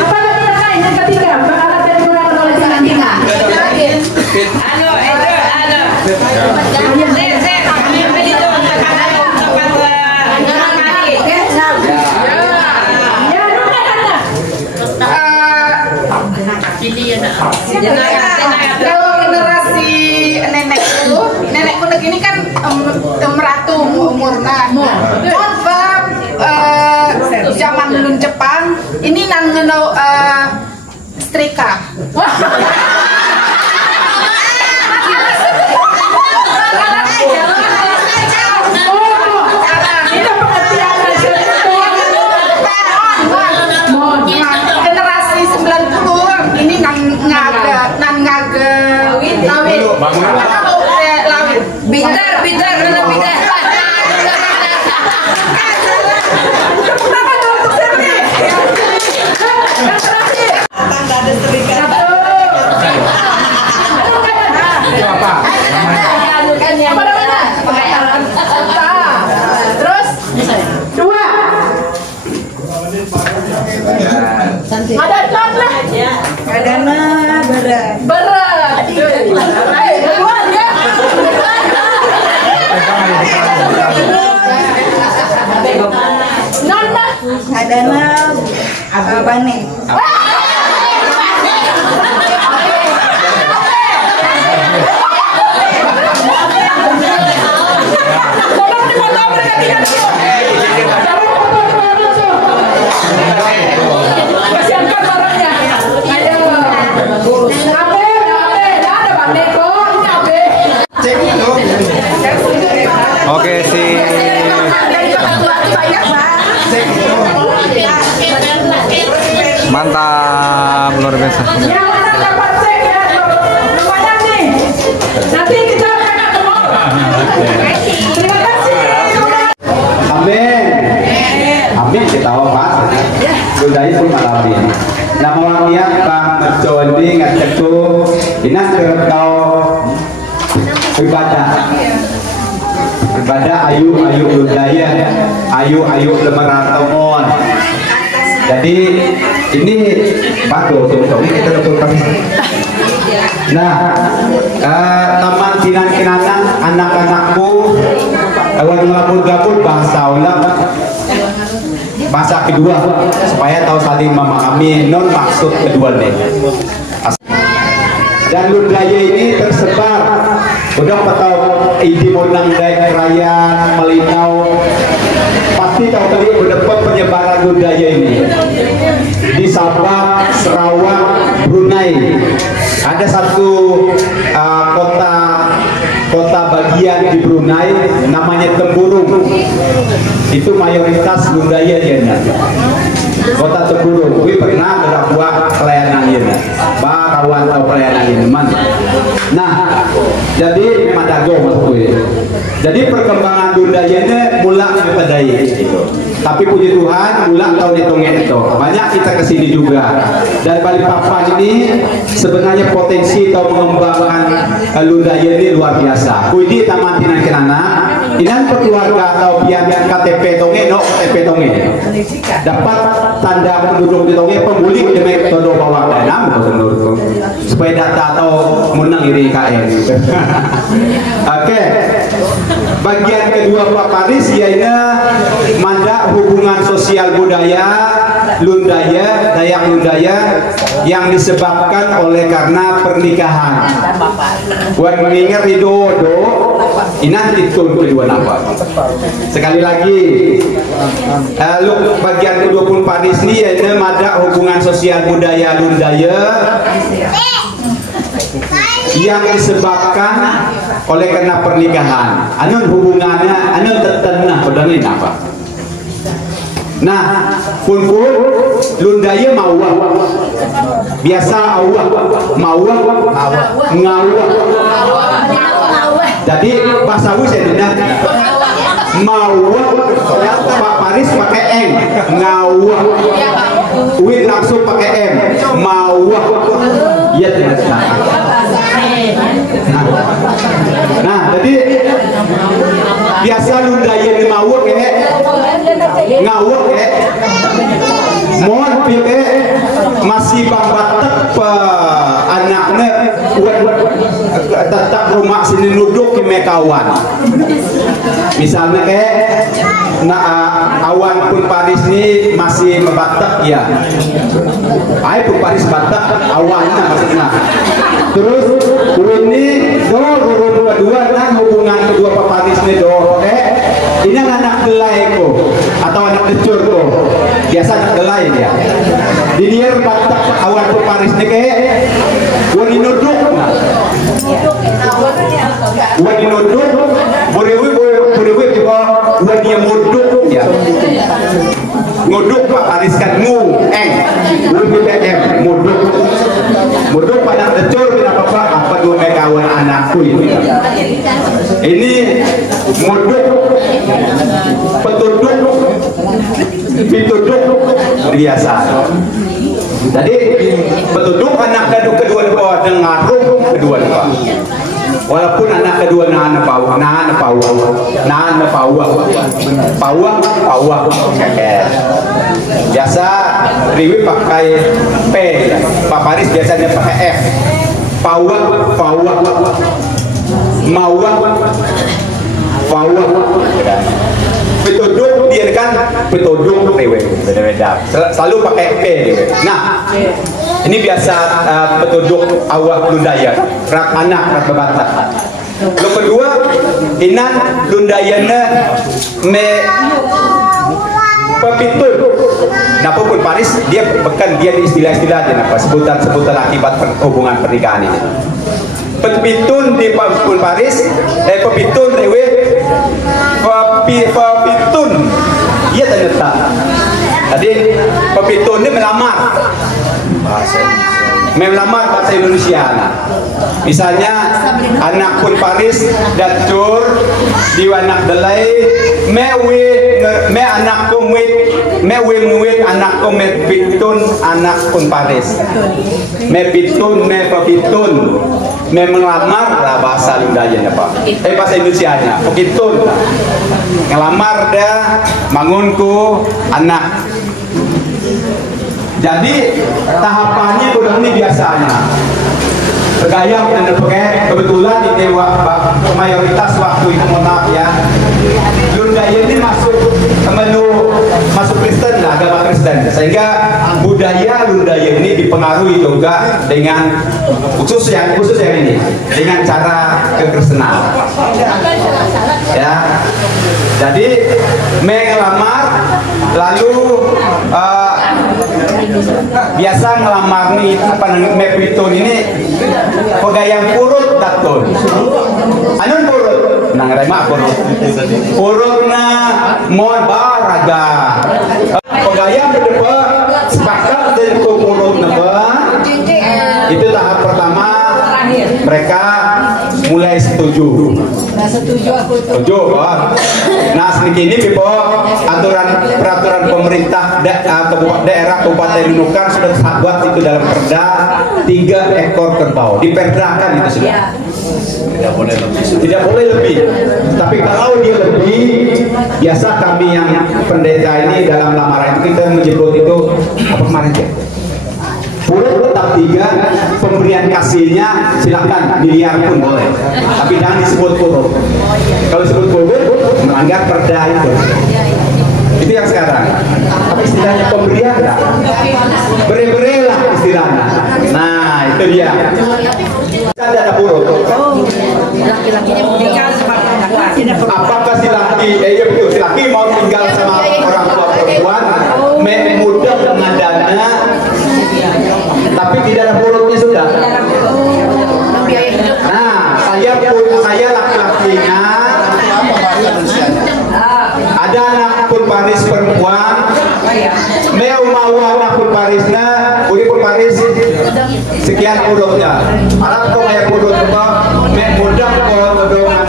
Apa lagi yang lain yang ketiga? Alat yang digunakan oleh jinan-jinan. Kalau generasi nenekku ini kan meratu umurnya. Zaman dulu Jepang ini nang ngenau setrika. Lawin. Lawin. Pintar, pintar, benar pintar. Tepuk tangan dulu untuk Sermi. Yang terakhir. Apa? Terus 2. Ada lah. Ada berat. Berat. Keluar ya. Nona. Ada apa nih? Siapkan barangnya. Ayo. Abe, ada Bang Neko, ini Abe. Oke, mantap, luar biasa. Yang mana dapat cek ya? Lumayan nih. Nanti kita akan ketemu. Terima kasih. Amin. Amin kita mas. Budaya pun malami. Nama wangiya bang mercondi ngecek tu dinas kau ibadah. Ibadah ayu budaya, ayu lemerantomon. Jadi ini batu ini kita lakukan. Nah, taman kinan-kinanan anak-anakku awan gabut bahasa ulang bahasa kedua supaya tahu saling memahami non maksud kedua nih. Dan budaya ini tersebar udah tahu idi monang daek Krayan Melinau pasti tahu kali berdepan penyebaran budaya ini di Sabah, Sarawak, Brunei ada satu kota bagian di Brunei namanya Temburung. Itu mayoritas budaya dia. Kota Temburung. Gue pernah berbuat pelayanan ini. Kawan atau pelayanan ini man. Nah, jadi memang dago maksud gue. Jadi perkembangan budayanya mula dipedai. Tapi puji Tuhan mula tahun itu. Banyak kita kesini juga. Dan Balikpapan ini sebenarnya potensi atau mengembangkan budaya ini luar biasa. Kuidi taman tinan kenana. Inan keluarga atau pian KTP tonge no KTP tonge dapat tanda penduduk di tonge pemulik demi todo bawa enam menurutku supaya data atau menang iri KM. Oke. Bagian kedua Pak Paris yaitu mandat hubungan sosial budaya Lundaya, Dayak Lundaya yang disebabkan oleh karena pernikahan. Buat mengingat ridodo, inan titun kedua nama. Sekali lagi, bagian kedua pun Paris ini yaitu mandat hubungan sosial budaya Lundaya yang disebabkan oleh karena pernikahan. Anun hubungannya, anun tertenah pedangin apa? Nah, pun Lundaya mawah. Biasa awah, mawah, ngawah. Jadi bahasa gue saya dengar mawah. Pak Paris pakai M, ngawah. Win langsung pakai M, mawah. Iya tidak. Nah, jadi biasa Lundaya di mawah kayak ngawak mohon pilih masih bambatek anaknya tetap rumah sini duduk ke mekawan misalnya kayak awan pun Paris ini masih membatak ya air pun Paris batak awannya maksudnya terus ini urun kedua dan hubungan kedua Pak Paris ini ini anak delai kok atau anak decur kok biasa anak delai dia di dia batak awan Pak Paris ini kayak wani nuduk wani nuduk borewe juga wani muduk ya nguduk Pak Paris kan wani BM muduk pada decur tidak apa-apa apa dua mekawan aku ini. Ini moduk pituduk biasa. Jadi petuduk anak kedua dengan kedua. Walaupun anak kedua nahan pawang biasa Riwi pakai P, Pak Paris biasanya pakai F. Pawang petuduk dia kan petuduk beda-beda selalu pakai P. Nah ini biasa petuduk awak Lundaya rak anak bebatak. Yang kedua inan Lundayana me pepitul. Nah pun Paris dia bukan dia istilah-istilah dia apa sebutan akibat hubungan pernikahan ini. Pepitun di Pun Paris pepitun rewe pepitun iya ternyata. Jadi pepitun ini melamar bahasa Indonesia. Misalnya anak Pun Paris datur di anak delai me anak kumwit anak kumwit pitun anak Pun Paris me pitun me pepitun me melamar lah bahasa Lundanya apa bahasa Indonesia nya pepitun ngelamar dah mangunku anak. Jadi tahapannya udah ini biasanya bergaya dan bergaya kebetulan di mayoritas waktu itu maaf ya Lundaya ini masuk Kristen lah, agama Kristen sehingga budaya Lundaya ini dipengaruhi juga dengan khusus yang ini dengan cara kekristenan ya. Jadi mengelamar lalu biasa ngelamar nih apa mepitun ini pegayang purut datun anun purut nang remak purutna mau baraga pegayang berdepa sepakat dan purut napa itu tahap pertama mereka mulai setuju nah sedikit ini Pipo peraturan pemerintah daerah Kabupaten Nunukan sudah buat itu dalam perda 3 ekor kerbau diperdakan itu sudah tidak boleh lebih tapi kalau dia lebih biasa kami yang pendeta ini dalam lamaran itu kita menyebut itu apa kemarin ya purut tetap 3 pemberian kasihnya silakan miliar pun boleh tapi jangan disebut purut kalau disebut purut melanggar perda itu yang sekarang apa istilahnya pemberian lah beri-beri lah istilahnya. Nah itu dia kan ada purut apakah si laki mau tinggal sama orang tua perempuan mudah dengan dana tapi tidak ada purutnya sudah. Nah saya laki-lakinya ada anak Pun Paris perempuan mau anak Pun Parisnya Pun Paris sekian purutnya anak kok kayak purut apa mudah kalau kedongan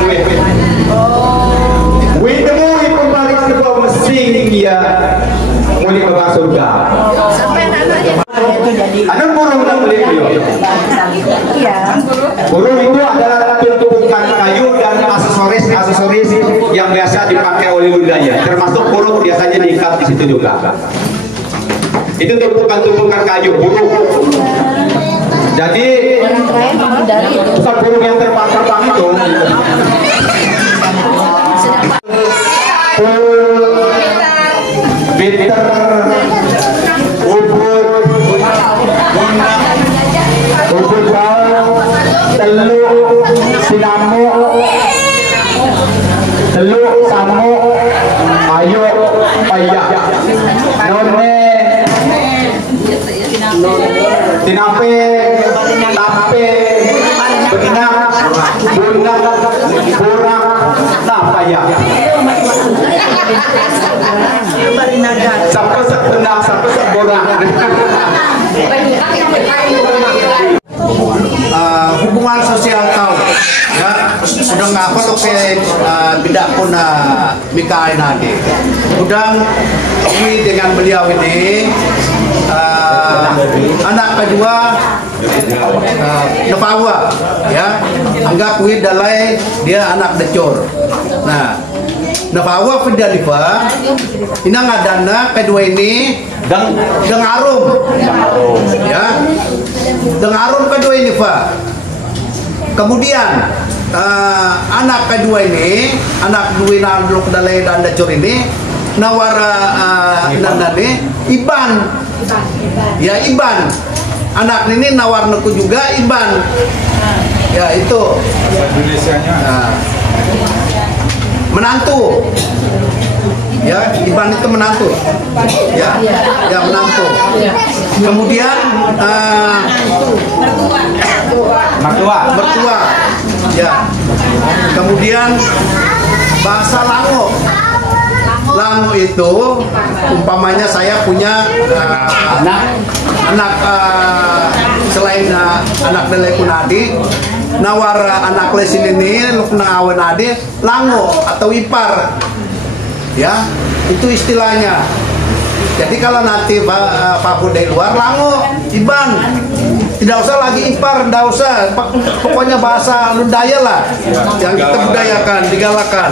Pun Paris itu mesti dia mulai ke surga ada burung yang beli burung itu adalah tumpukan kayu dan aksesoris yang biasa dipakai oleh Lundaya termasuk burung biasanya diikat di situ juga itu tumpukan kayu burung jadi bukan burung yang terbang itu bitter ubud teluk sinamuk teluk samuk ayo payak none tinape tape benak bunak burang nah payak sampai sebenak sampai seborang hubungan sosial kaum Udah ngapa lo ke tidak pun mikain lagi. Udang ini dengan beliau ini anak kedua Nepawa ya, anggap wid dalai dia anak decor. Nah, Nepawa Fidalifa ini ngadana kedua ini dengarum ya, dengarum kedua ini Pak. Kemudian anak kedua ini, anak dua naluk dalai dan decor ini nawara nandane Iban ya, Iban anak ini nawar neku juga Iban ya, itu menantu ya, Iban itu menantu ya, ya menantu. Kemudian mertua ya. Kemudian bahasa Lango itu umpamanya saya punya anak selain anak Dele Kunadi, nawar anak lesin ini Lukna Awan Adi Lango atau ipar ya, itu istilahnya. Jadi kalau nanti Pak dari luar Lango, Iban, tidak usah lagi ipar, tidak usah, pokoknya bahasa Lundaya lah yang kita budayakan, digalakan.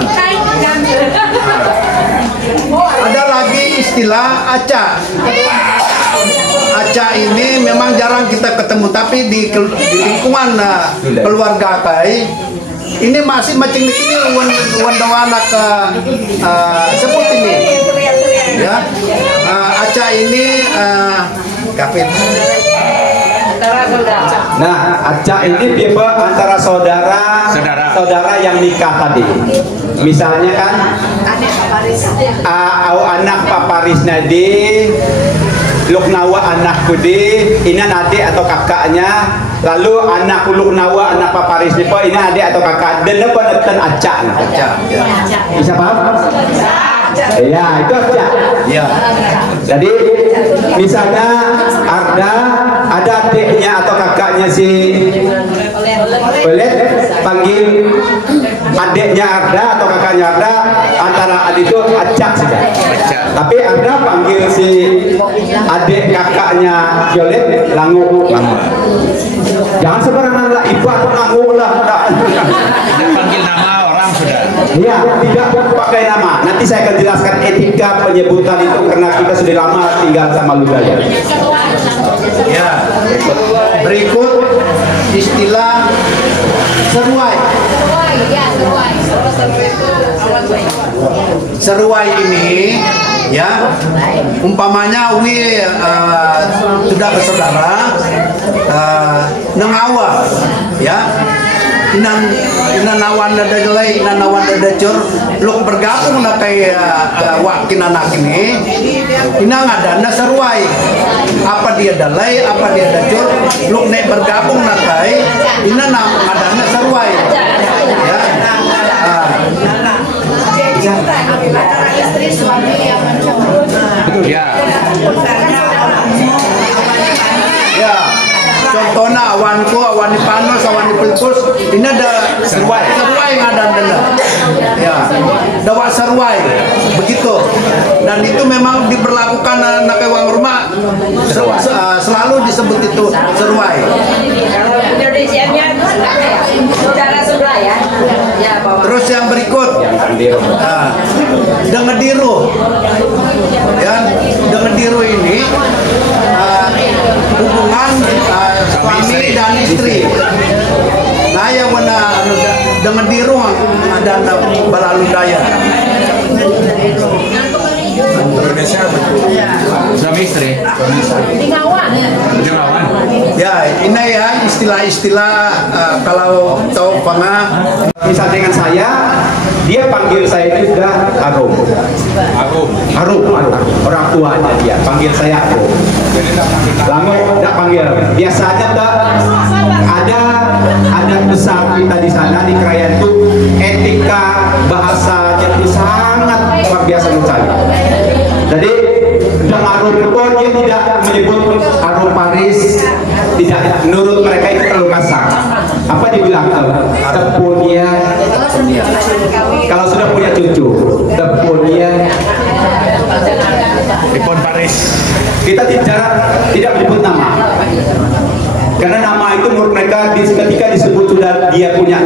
Ada lagi istilah aca. Aca ini memang jarang kita ketemu, tapi di lingkungan keluarga Kai ini masih macam ini anak sebut ini ya. Aca ini kafir. Nah, aca ini tipe antara saudara yang nikah tadi. Misalnya kan anak paparis nadi Luknawa anak kudi ini adik atau kakaknya, lalu anak Luknawa anak paparis nipo ini adik atau kakak, dan apa neten aca. Bisa paham? Ya, itu aca. Ya. Jadi misalnya ada adiknya atau kakaknya si Pelet, panggil adiknya Arda atau kakaknya Arda, antara adik itu acak saja. Tapi Arda panggil si adik kakaknya Violet Langu. Jangan sembarangan lah, ibu atau Langu lah. Panggil nama orang sudah. Iya, tidak pakai nama. Nanti saya akan jelaskan etika penyebutan itu karena kita sudah lama tinggal sama Lundaya. Ya, berikut istilah seruai. Seruai ini ya, umpamanya sudah bersaudara nengawa ya, inanawan ada jelai, inanawan ada cur, lu bergabung nak kayak wakin anak ini ngadana seruai, apa dia dalai, apa dia dacur, lu nek bergabung nak kayak ngadana seruai ya. Antara istri suami yang mencuri. Ya. Ya. Contohnya awanku, awan panos, awan pelpus, ini ada seruai yang ada denda. Ya, dawa seruai, begitu. Dan itu memang diberlakukan anak ewang rumah selalu disebut itu seruai. Indonesianya saudara-saudara ya. Terus yang berikut, dengediru, ya, dengediru ini hubungan suami dan istri. Nah, yang mana dengediru ada balalu daya. Indonesia suami istri. Dengawan. Ya, ini ya istilah-istilah kalau tahu pengah. Misal dengan saya, dia panggil saya itu sudah Arum. Orang tuanya dia panggil saya Arum. Lango tidak panggil. Biasanya ada besar kita di sana di kerajaan itu etika bahasa jadi sangat luar biasa menurut saya. Jadi dengan Arum pun dia tidak menyebut Arum Paris, tidak, menurut mereka itu terlalu kasar. Apa tadi bilang tepunia. Kalau sudah punya cucu, tepunia. Ipon Paris. Kita tidak menyebut nama. Karena nama itu menurut mereka ketika disebut sudah dia punya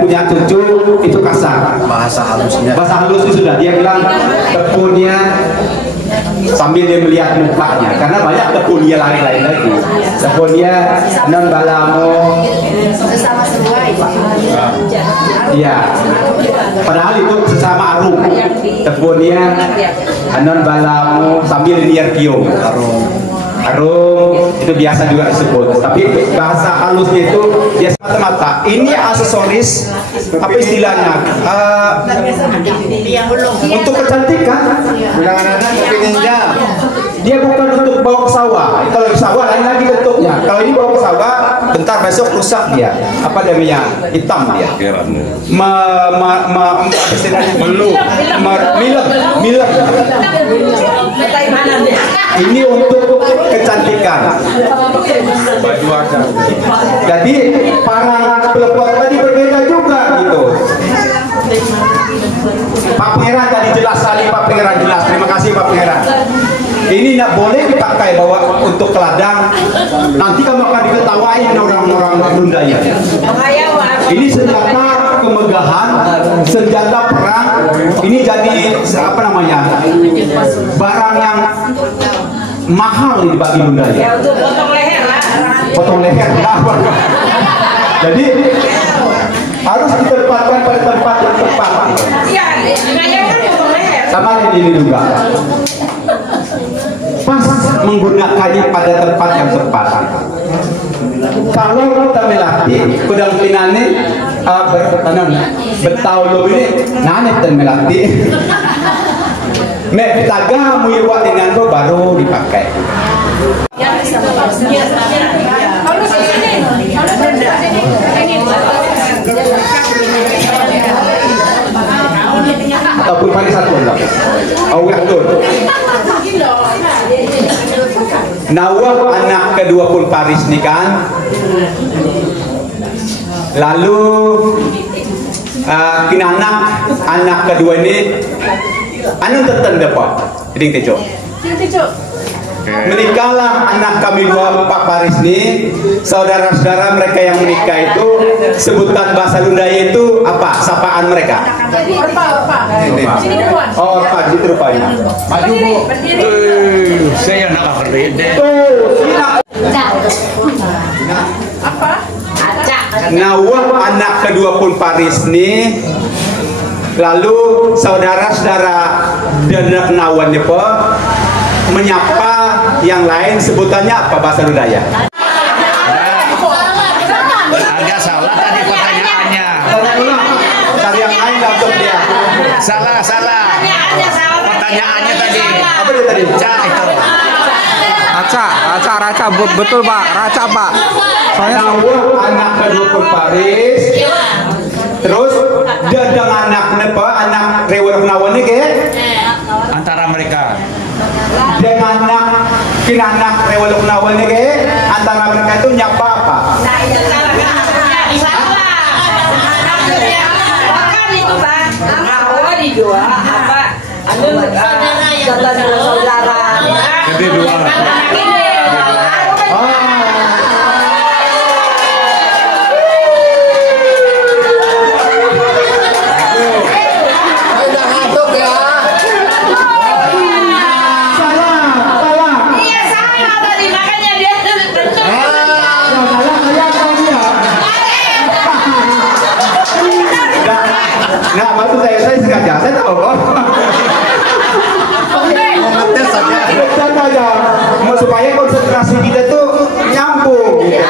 punya cucu itu kasar. Bahasa halusnya. Bahasa halus itu sudah dia bilang tepunia sambil dia melihat mukanya karena banyak tepunia lain-lain lagi. Tepunia non balamo. Sesama seruai. Iya. Padahal itu sesama arum. Tepunia non balamo sambil liar kiong. Arum itu biasa juga disebut, tapi bahasa halusnya itu dia semata-mata ini aksesoris apa istilahnya untuk kecantikan. Dia bukan untuk bawa ke sawah. Kalau di sawah lain lagi bentuknya. Kalau ini bawa ke sawah, bentar besok rusak dia. Apa namanya? Hitam dia. Milek. Ini untuk kecantikan. Jadi para pelopor tadi berbeda juga gitu. Pak Pangeran tadi jelas sekali, Pak Pangeran jelas. Terima kasih Pak Pangeran. Ini tidak boleh dipakai bawa untuk ke ladang. Nanti kamu akan diketawain orang-orang Lundaya. Ini senjata kemegahan, senjata perang. Ini jadi apa namanya? Barang yang mahal di bagi Lundaya. Ya untuk potong leher lah. Potong leher. Jadi harus ditempatkan pada tempat yang tepat. Iya, kan potong leher. Sama ini juga. Pas menggunakannya pada tempat yang tepat. Kalau kita melatih kudang pinane bertahun ini nanek dan melatih. Mek pitaga muiwa dengan itu baru dipakai. Ataupun paling satu lah. Awaktur. Nawab anak kedua pun Paris nih kan. Lalu anak kedua ini anu tertanda Pak. Jadi tejo. Menikahlah anak kami dua Pak Paris nih. Saudara-saudara mereka yang menikah itu sebutan bahasa Lundaya itu apa? Sapaan mereka? Oh, Pak, itu rupanya. Maju Bu. Saya nak kerja. Apa? Nawab anak kedua pun Paris nih. Lalu saudara-saudara dan nawannya Pak menyapa yang lain sebutannya apa bahasa Lundaya? Agak salah tadi pertanyaannya. Cari yang lain langsung dia. Salah. Pertanyaannya tadi. Apa dia tadi? Raca, betul Pak, Raca Pak. Soalnya anak kedua pun Paris. Terus dadang anak rewel nawan ini ke? Antara mereka. Dengan anak rewel nawan ini ke? Antara mereka itu nyapa apa? Nah itu salah. Kan itu Pak. Awal di dua apa? Saudara. Jadi dua. Nah, maksud saya sengaja, saya tahu kok. Ngetes saja. Supaya konsentrasi kita tuh nyambung. Gitu.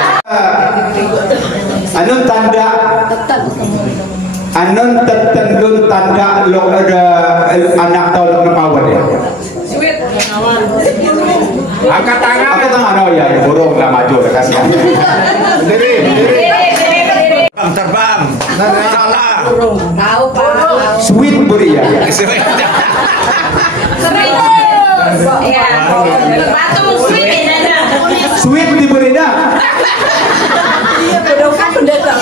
Anun tertendun tanda lo ada anak tahu lo ngepawat ya. Angkat tangan. Oh ya, burung lah maju kasihan. Berdiri. Terbang. Salah. Tahu Pak. Sweet buri ya. Sering. Iya. Batu sweet ini. Sweet di buri dah. Iya, bedokan pendatang.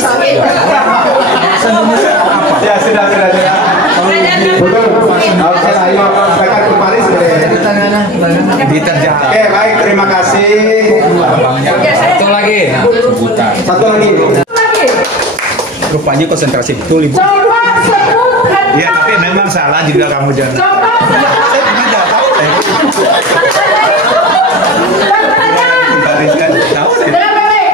Satu lagi. Lagi. Rupanya konsentrasi betul ibu. Coba sebutkan. Ya tapi memang salah juga kamu jangan. Coba Saya tidak tahu saya. Tahu saya. dengan baik.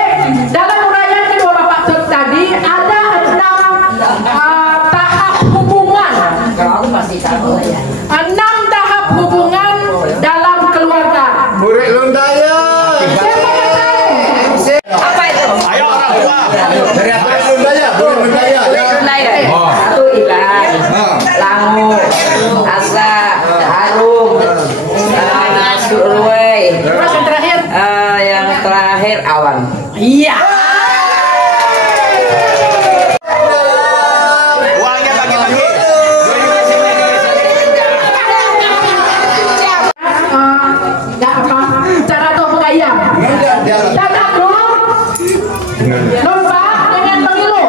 Dalam uraian kedua Bapak Tut tadi ada 6 tahap hubungan. 6 tahap hubungan dalam keluarga. Murid Lundaya. Apa itu? Ayo orang tua. Dari atas Lundaya, Murid Lundaya. Satu ilang, langu, asa, harum, surway. Terus yang terakhir. Yang terakhir awan. Iya. Uangnya bagi-bagi. Nggak apa. Cara atau pengayam. Catat dulu. Lomba dengan pemilu.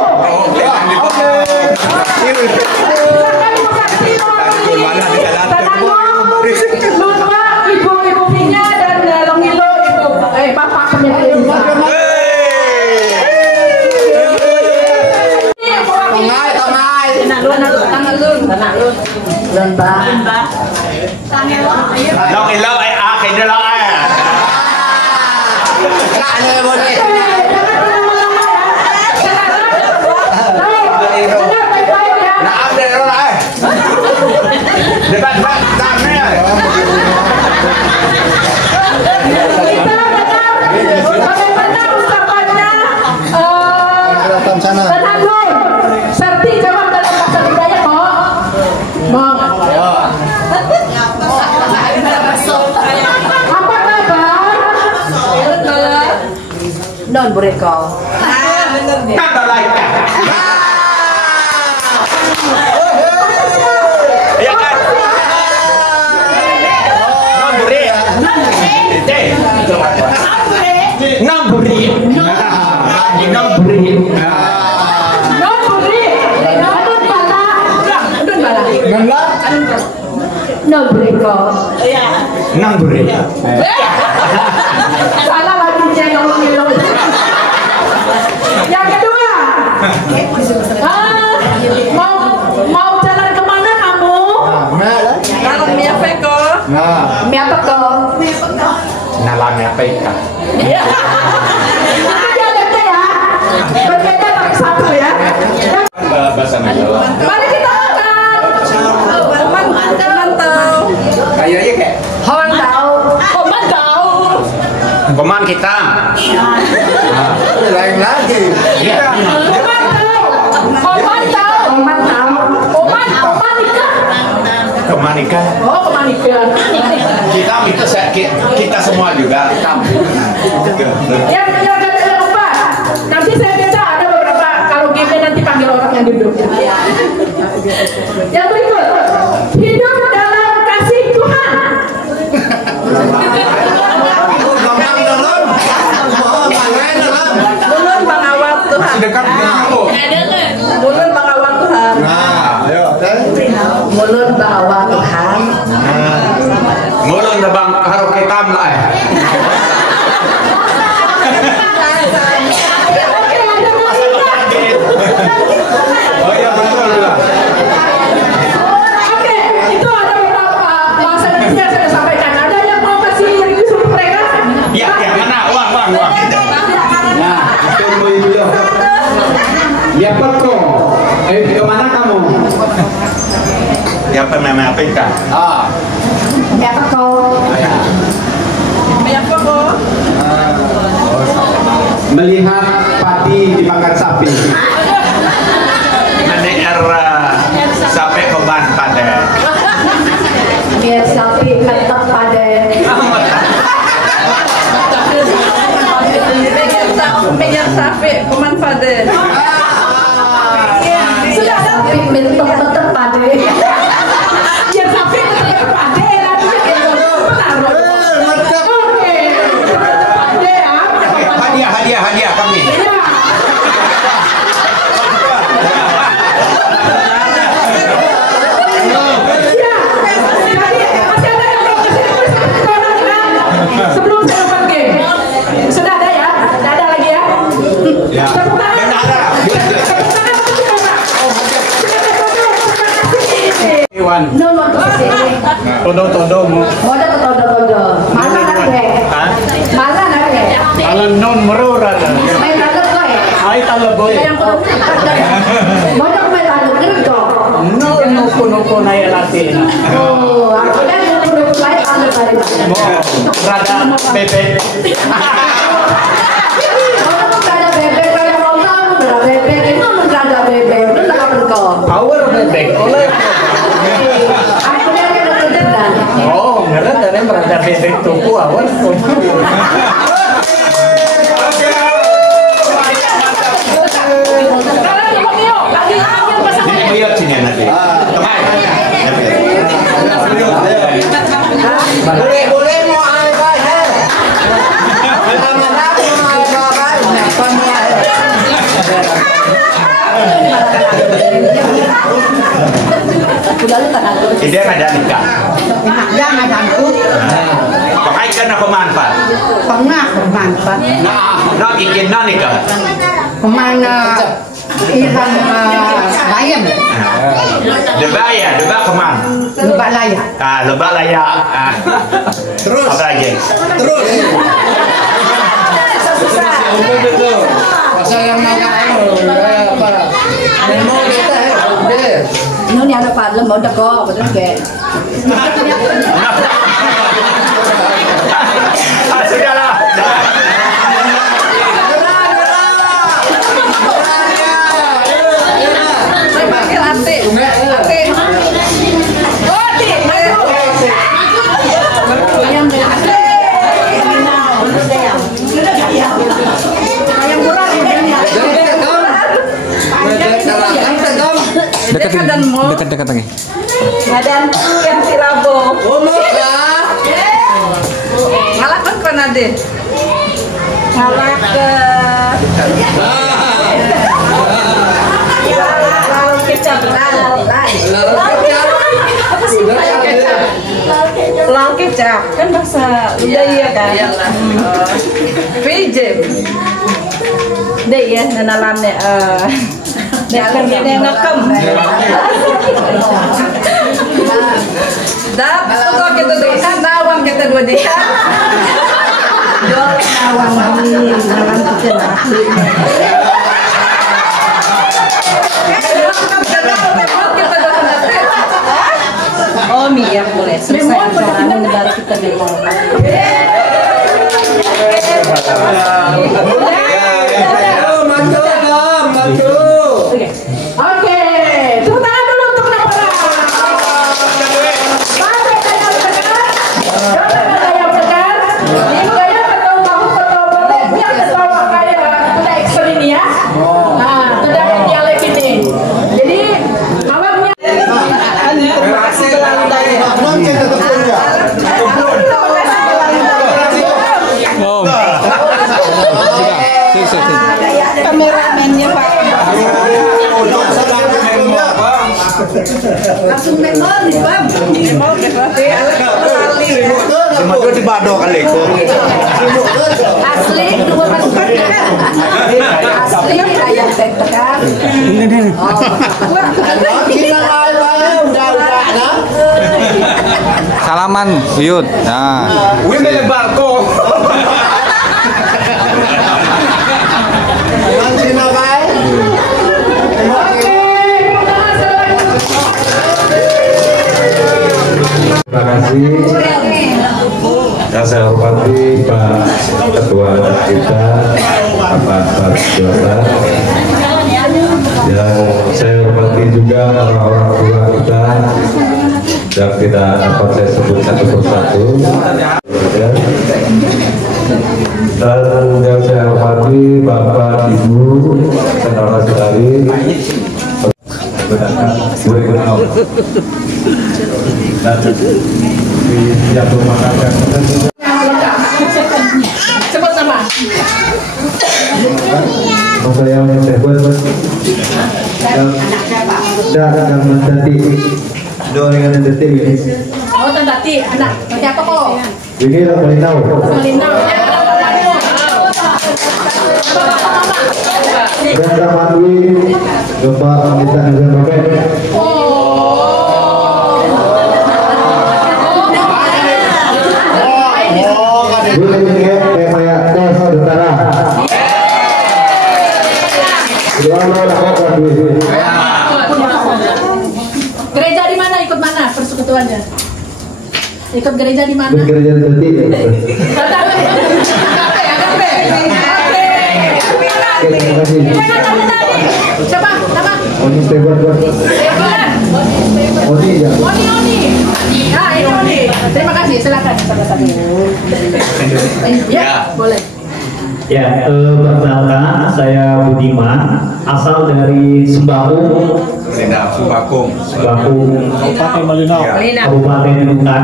Lomba ibu-ibu Vina dan Longilo ibu bapak pemilu. Lomba. Long ilaw ay akin na lang ay. Naam din ron ay. Dekat dami ay. Tenang serti jawab dalam bahasa budaya kok. Bang. Apa kabar? Non bereko. Kata lain. Ya kan? Namburi. Namburi. Namburi. No bereko. Namburi. Salah lagi channel Longilo. Yang kedua. Mau jalan kemana kamu? Kalau Mia Peko. Mia Peko. Nalamnya PK. Itu dialeknya ya. Berbeda tapi satu ya. Bahasa Jawa. Mari kita makan. Mantau. Kayaknya kayak Komandau. Koman kita. Lain lagi. Kemanika. Oh, kemanika. Kita semua juga. Yang keempat, nanti saya minta ada beberapa kalau game nanti panggil orang yang duduk. Yang berikut, hidup dalam kasih Tuhan. Mulun mengawal Tuhan. Dekat Mulun mengawal Tuhan. Mulun mengawal Tuhan. Mulun na bang harap kita lah. Oh iya betul lah. Oke, itu ada beberapa bahasa Indonesia yang saya sampaikan. Ada yang mau kasih review untuk mereka? Ya, mana uang. Nah, tunggu itu ya. Ya betul. Kemana kamu? Ya pernah PK. Ya, kau. Mia Peko. Melihat padi dimakan sapi. Nanti sampai ke ban pada. Biar sapi ketep pada. Megang sapi, kuman pada. Sudah sapi ketep pada. Biar sapi ketep pada. Hadiah kami. Tuan. Nuan sini. Todo mo. Moda todo. Mana nak be? Mana nak be? Alam non merura na. May talab ko eh. Ay talaboy. Moda ko may talab dito. No kuno na yan natin. Oh, ako na kuno may talab pa rin. Mo, rada bebe. Power bebek. Oh, ngerti dari berada bebek tuku awal. Lihat sini nanti. Boleh mau apa ya? Tidak ada nikah. Jangan angkut. Pakai kan aku manfaat. Pengah bermanfaat. Nak ikin nak nikah. Kemana Irfan bayam? Lebaya kemana? Lebak layak. Lebak layak. Terus. Apa lagi? Terus. Pasal yang apa? Memang kita Nó nhà nó phạt lên một đợt co và nó kệ. Sudahlah. Saya panggil Ate. Ate. Oh, Ate. Ayo. Ayam deh. Ayam murah ini. Dekat lagi. Ngadan yang si Rabo. Ngalak kan kan ade. Ngalak ke. Lalu kecap. Lalu kecap kan bahasa budaya kan. Pijem. Deh ya nanalannya. Dia ngekem. Dah, betul kita dosa, nawang kita dua dia. Jual nawang ini, nawang kita nasi. Oh, Mia boleh. Selesai perjalanan negara kita di Mongol. Oke, tepuk tangan dulu untuk Napara. Sampai kayak sekarang, kayak sekarang, ini kayak ketemu kamu ketemu boleh, biar ketemu kayak udah ekstrim ini ya. Nah, sudah dialek ini. Jadi awalnya. Terima kasih terlalu banyak. Kameramennya Pak. Langsung memol nih Bang. Memol berarti Cuma dua di Bado kali itu. asli dua pasukan kan. Asli ayam tekan. Salaman, Yud. Nah. Wih melebar kok. Terima kasih. Yang saya hormati Pak Ketua kita, Bapak Jota. Yang saya hormati juga orang-orang tua kita yang tidak dapat saya sebut satu persatu. Dan yang saya hormati Bapak, Ibu, saudara-saudari. Boleh kenal. Dan yang bermakna Sebut sama. saya menyebut dan menjadi dengan detik ini. Oh, tandati anak. Siapa kok? Ini lah boleh tahu. Melina. Dan Bapak Dwi, Bapak Anissa Nazar Robert. Oh. Gereja di mana? Ikut mana persekutuannya? Ikut gereja di mana? Gereja Teti. Siapa? Nama? Oni Steban. Oni ya. Oni. Nah, ini Oni. Terima kasih. Silakan. Ya, boleh. Ya, perkenalkan saya Budiman, asal dari Sembahung, Sembahung, Kabupaten Malinau, Kabupaten Nukan.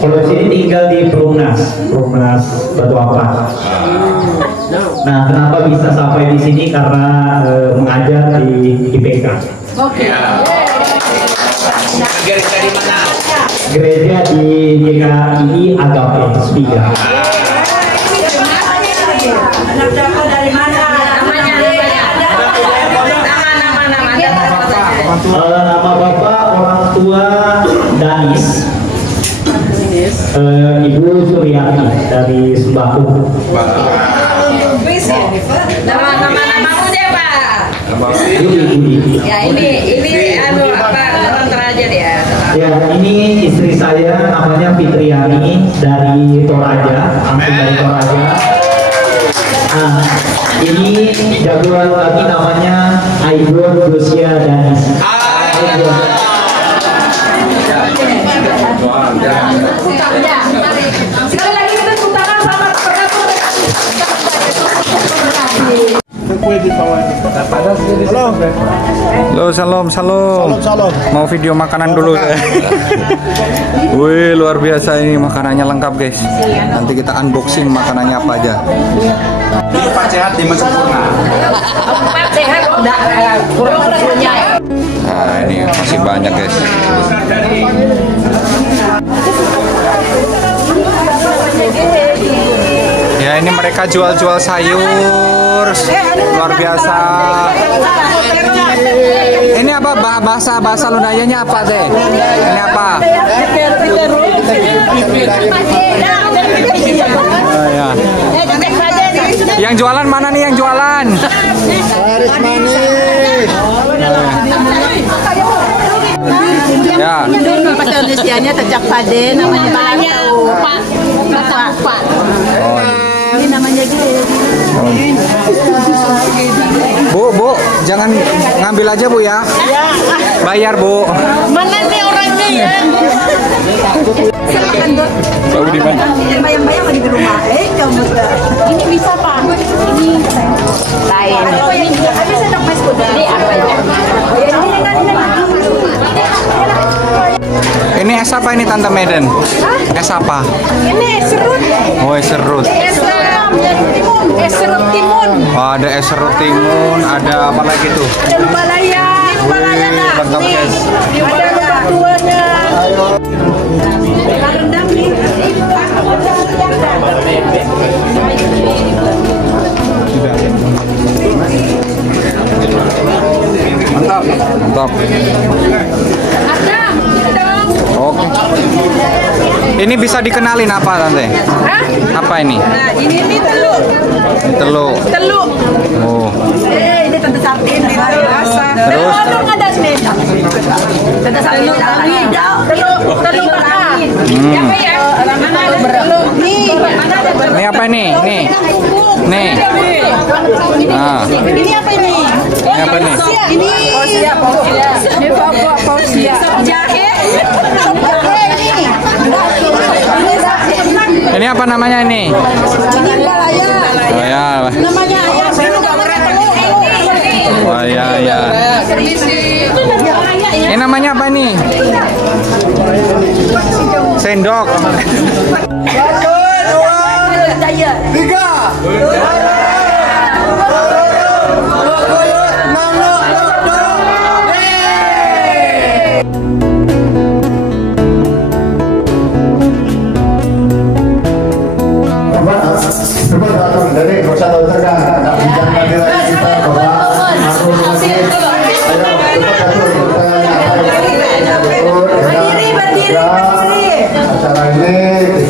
Kalau sini tinggal di Perumnas Batu Ampar. Nah, kenapa bisa sampai di sini? Karena mengajar di IPK. Oke. Gereja di mana? Gereja di GKI Agape Spiga. Anak dapat dari mana? Nama bapak orang tua Danis, Ibu Suryati dari Sembahung. Nama-namamu deh Pak. Ya ini apa orang Toraja ya. Ya, ini istri saya namanya Fitriani dari Toraja, langsung dari Toraja. Nah, ini jagoan lagi namanya Aidon Lucia Danis. Sekali lagi kita tepuk tangan sama pengatur. Halo, salam. Mau video makanan dulu. Wih, luar biasa ini makanannya lengkap guys. Nanti kita unboxing makanannya apa aja. Empat sehat, 5 sempurna. Empat sehat enggak kurang susunya. Nah, ini masih banyak guys. Ya, ini mereka jual-jual sayur. Luar biasa. Ini apa bahasa Lundayanya apa deh? Ini apa? Oh, ya. Yang jualan mana nih yang jualan? Laris manis. Ya. Pakai Indonesianya tecak pade namanya Pak. Ini namanya Bu, jangan ngambil aja Bu ya. Bayar Bu. Mana nih orangnya ya? Silakan Bu. Bau di mana? Bayang-bayang lagi di rumah. Kamu ini bisa Pak. Ini lain. Ini juga ada sedang mas kuda. Ini apa ya? Ini es apa ini Tante Medan? Es apa? Ini serut. Oh, es serut. Es serut timun. Oh, ada es serut timun, ada apa lagi tuh? Ada lubalaya. Lubalaya nak. Lengkap guys. Ada lubak tuanya. Rendang nih. Mantap. Oke. Ini bisa dikenalin apa Tante? Apa ini? Nah, ini telur. Ini telur. Telur. Oh. Ini Tante Sakti ini rasa. Terus? Ada nih. Tante Sakti telur bakar. Siapa ya? Mana ada telur? Nih, mana ada telur? Ini apa nih? Nih. Nih. Nah. Ini apa ini? Ini apa nih? Ini pausia. Ini pausia. Jahe. Ini apa namanya ini? Ini balaya. Oh ya. Namanya ayam. Oh ya. Ini namanya apa nih? Sendok. 3. Dari Nusa Tenggara nak bincang lagi kita Bapak Maruf Masjid. Acara ini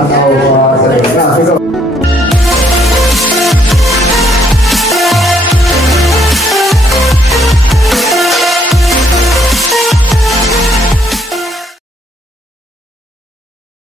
atau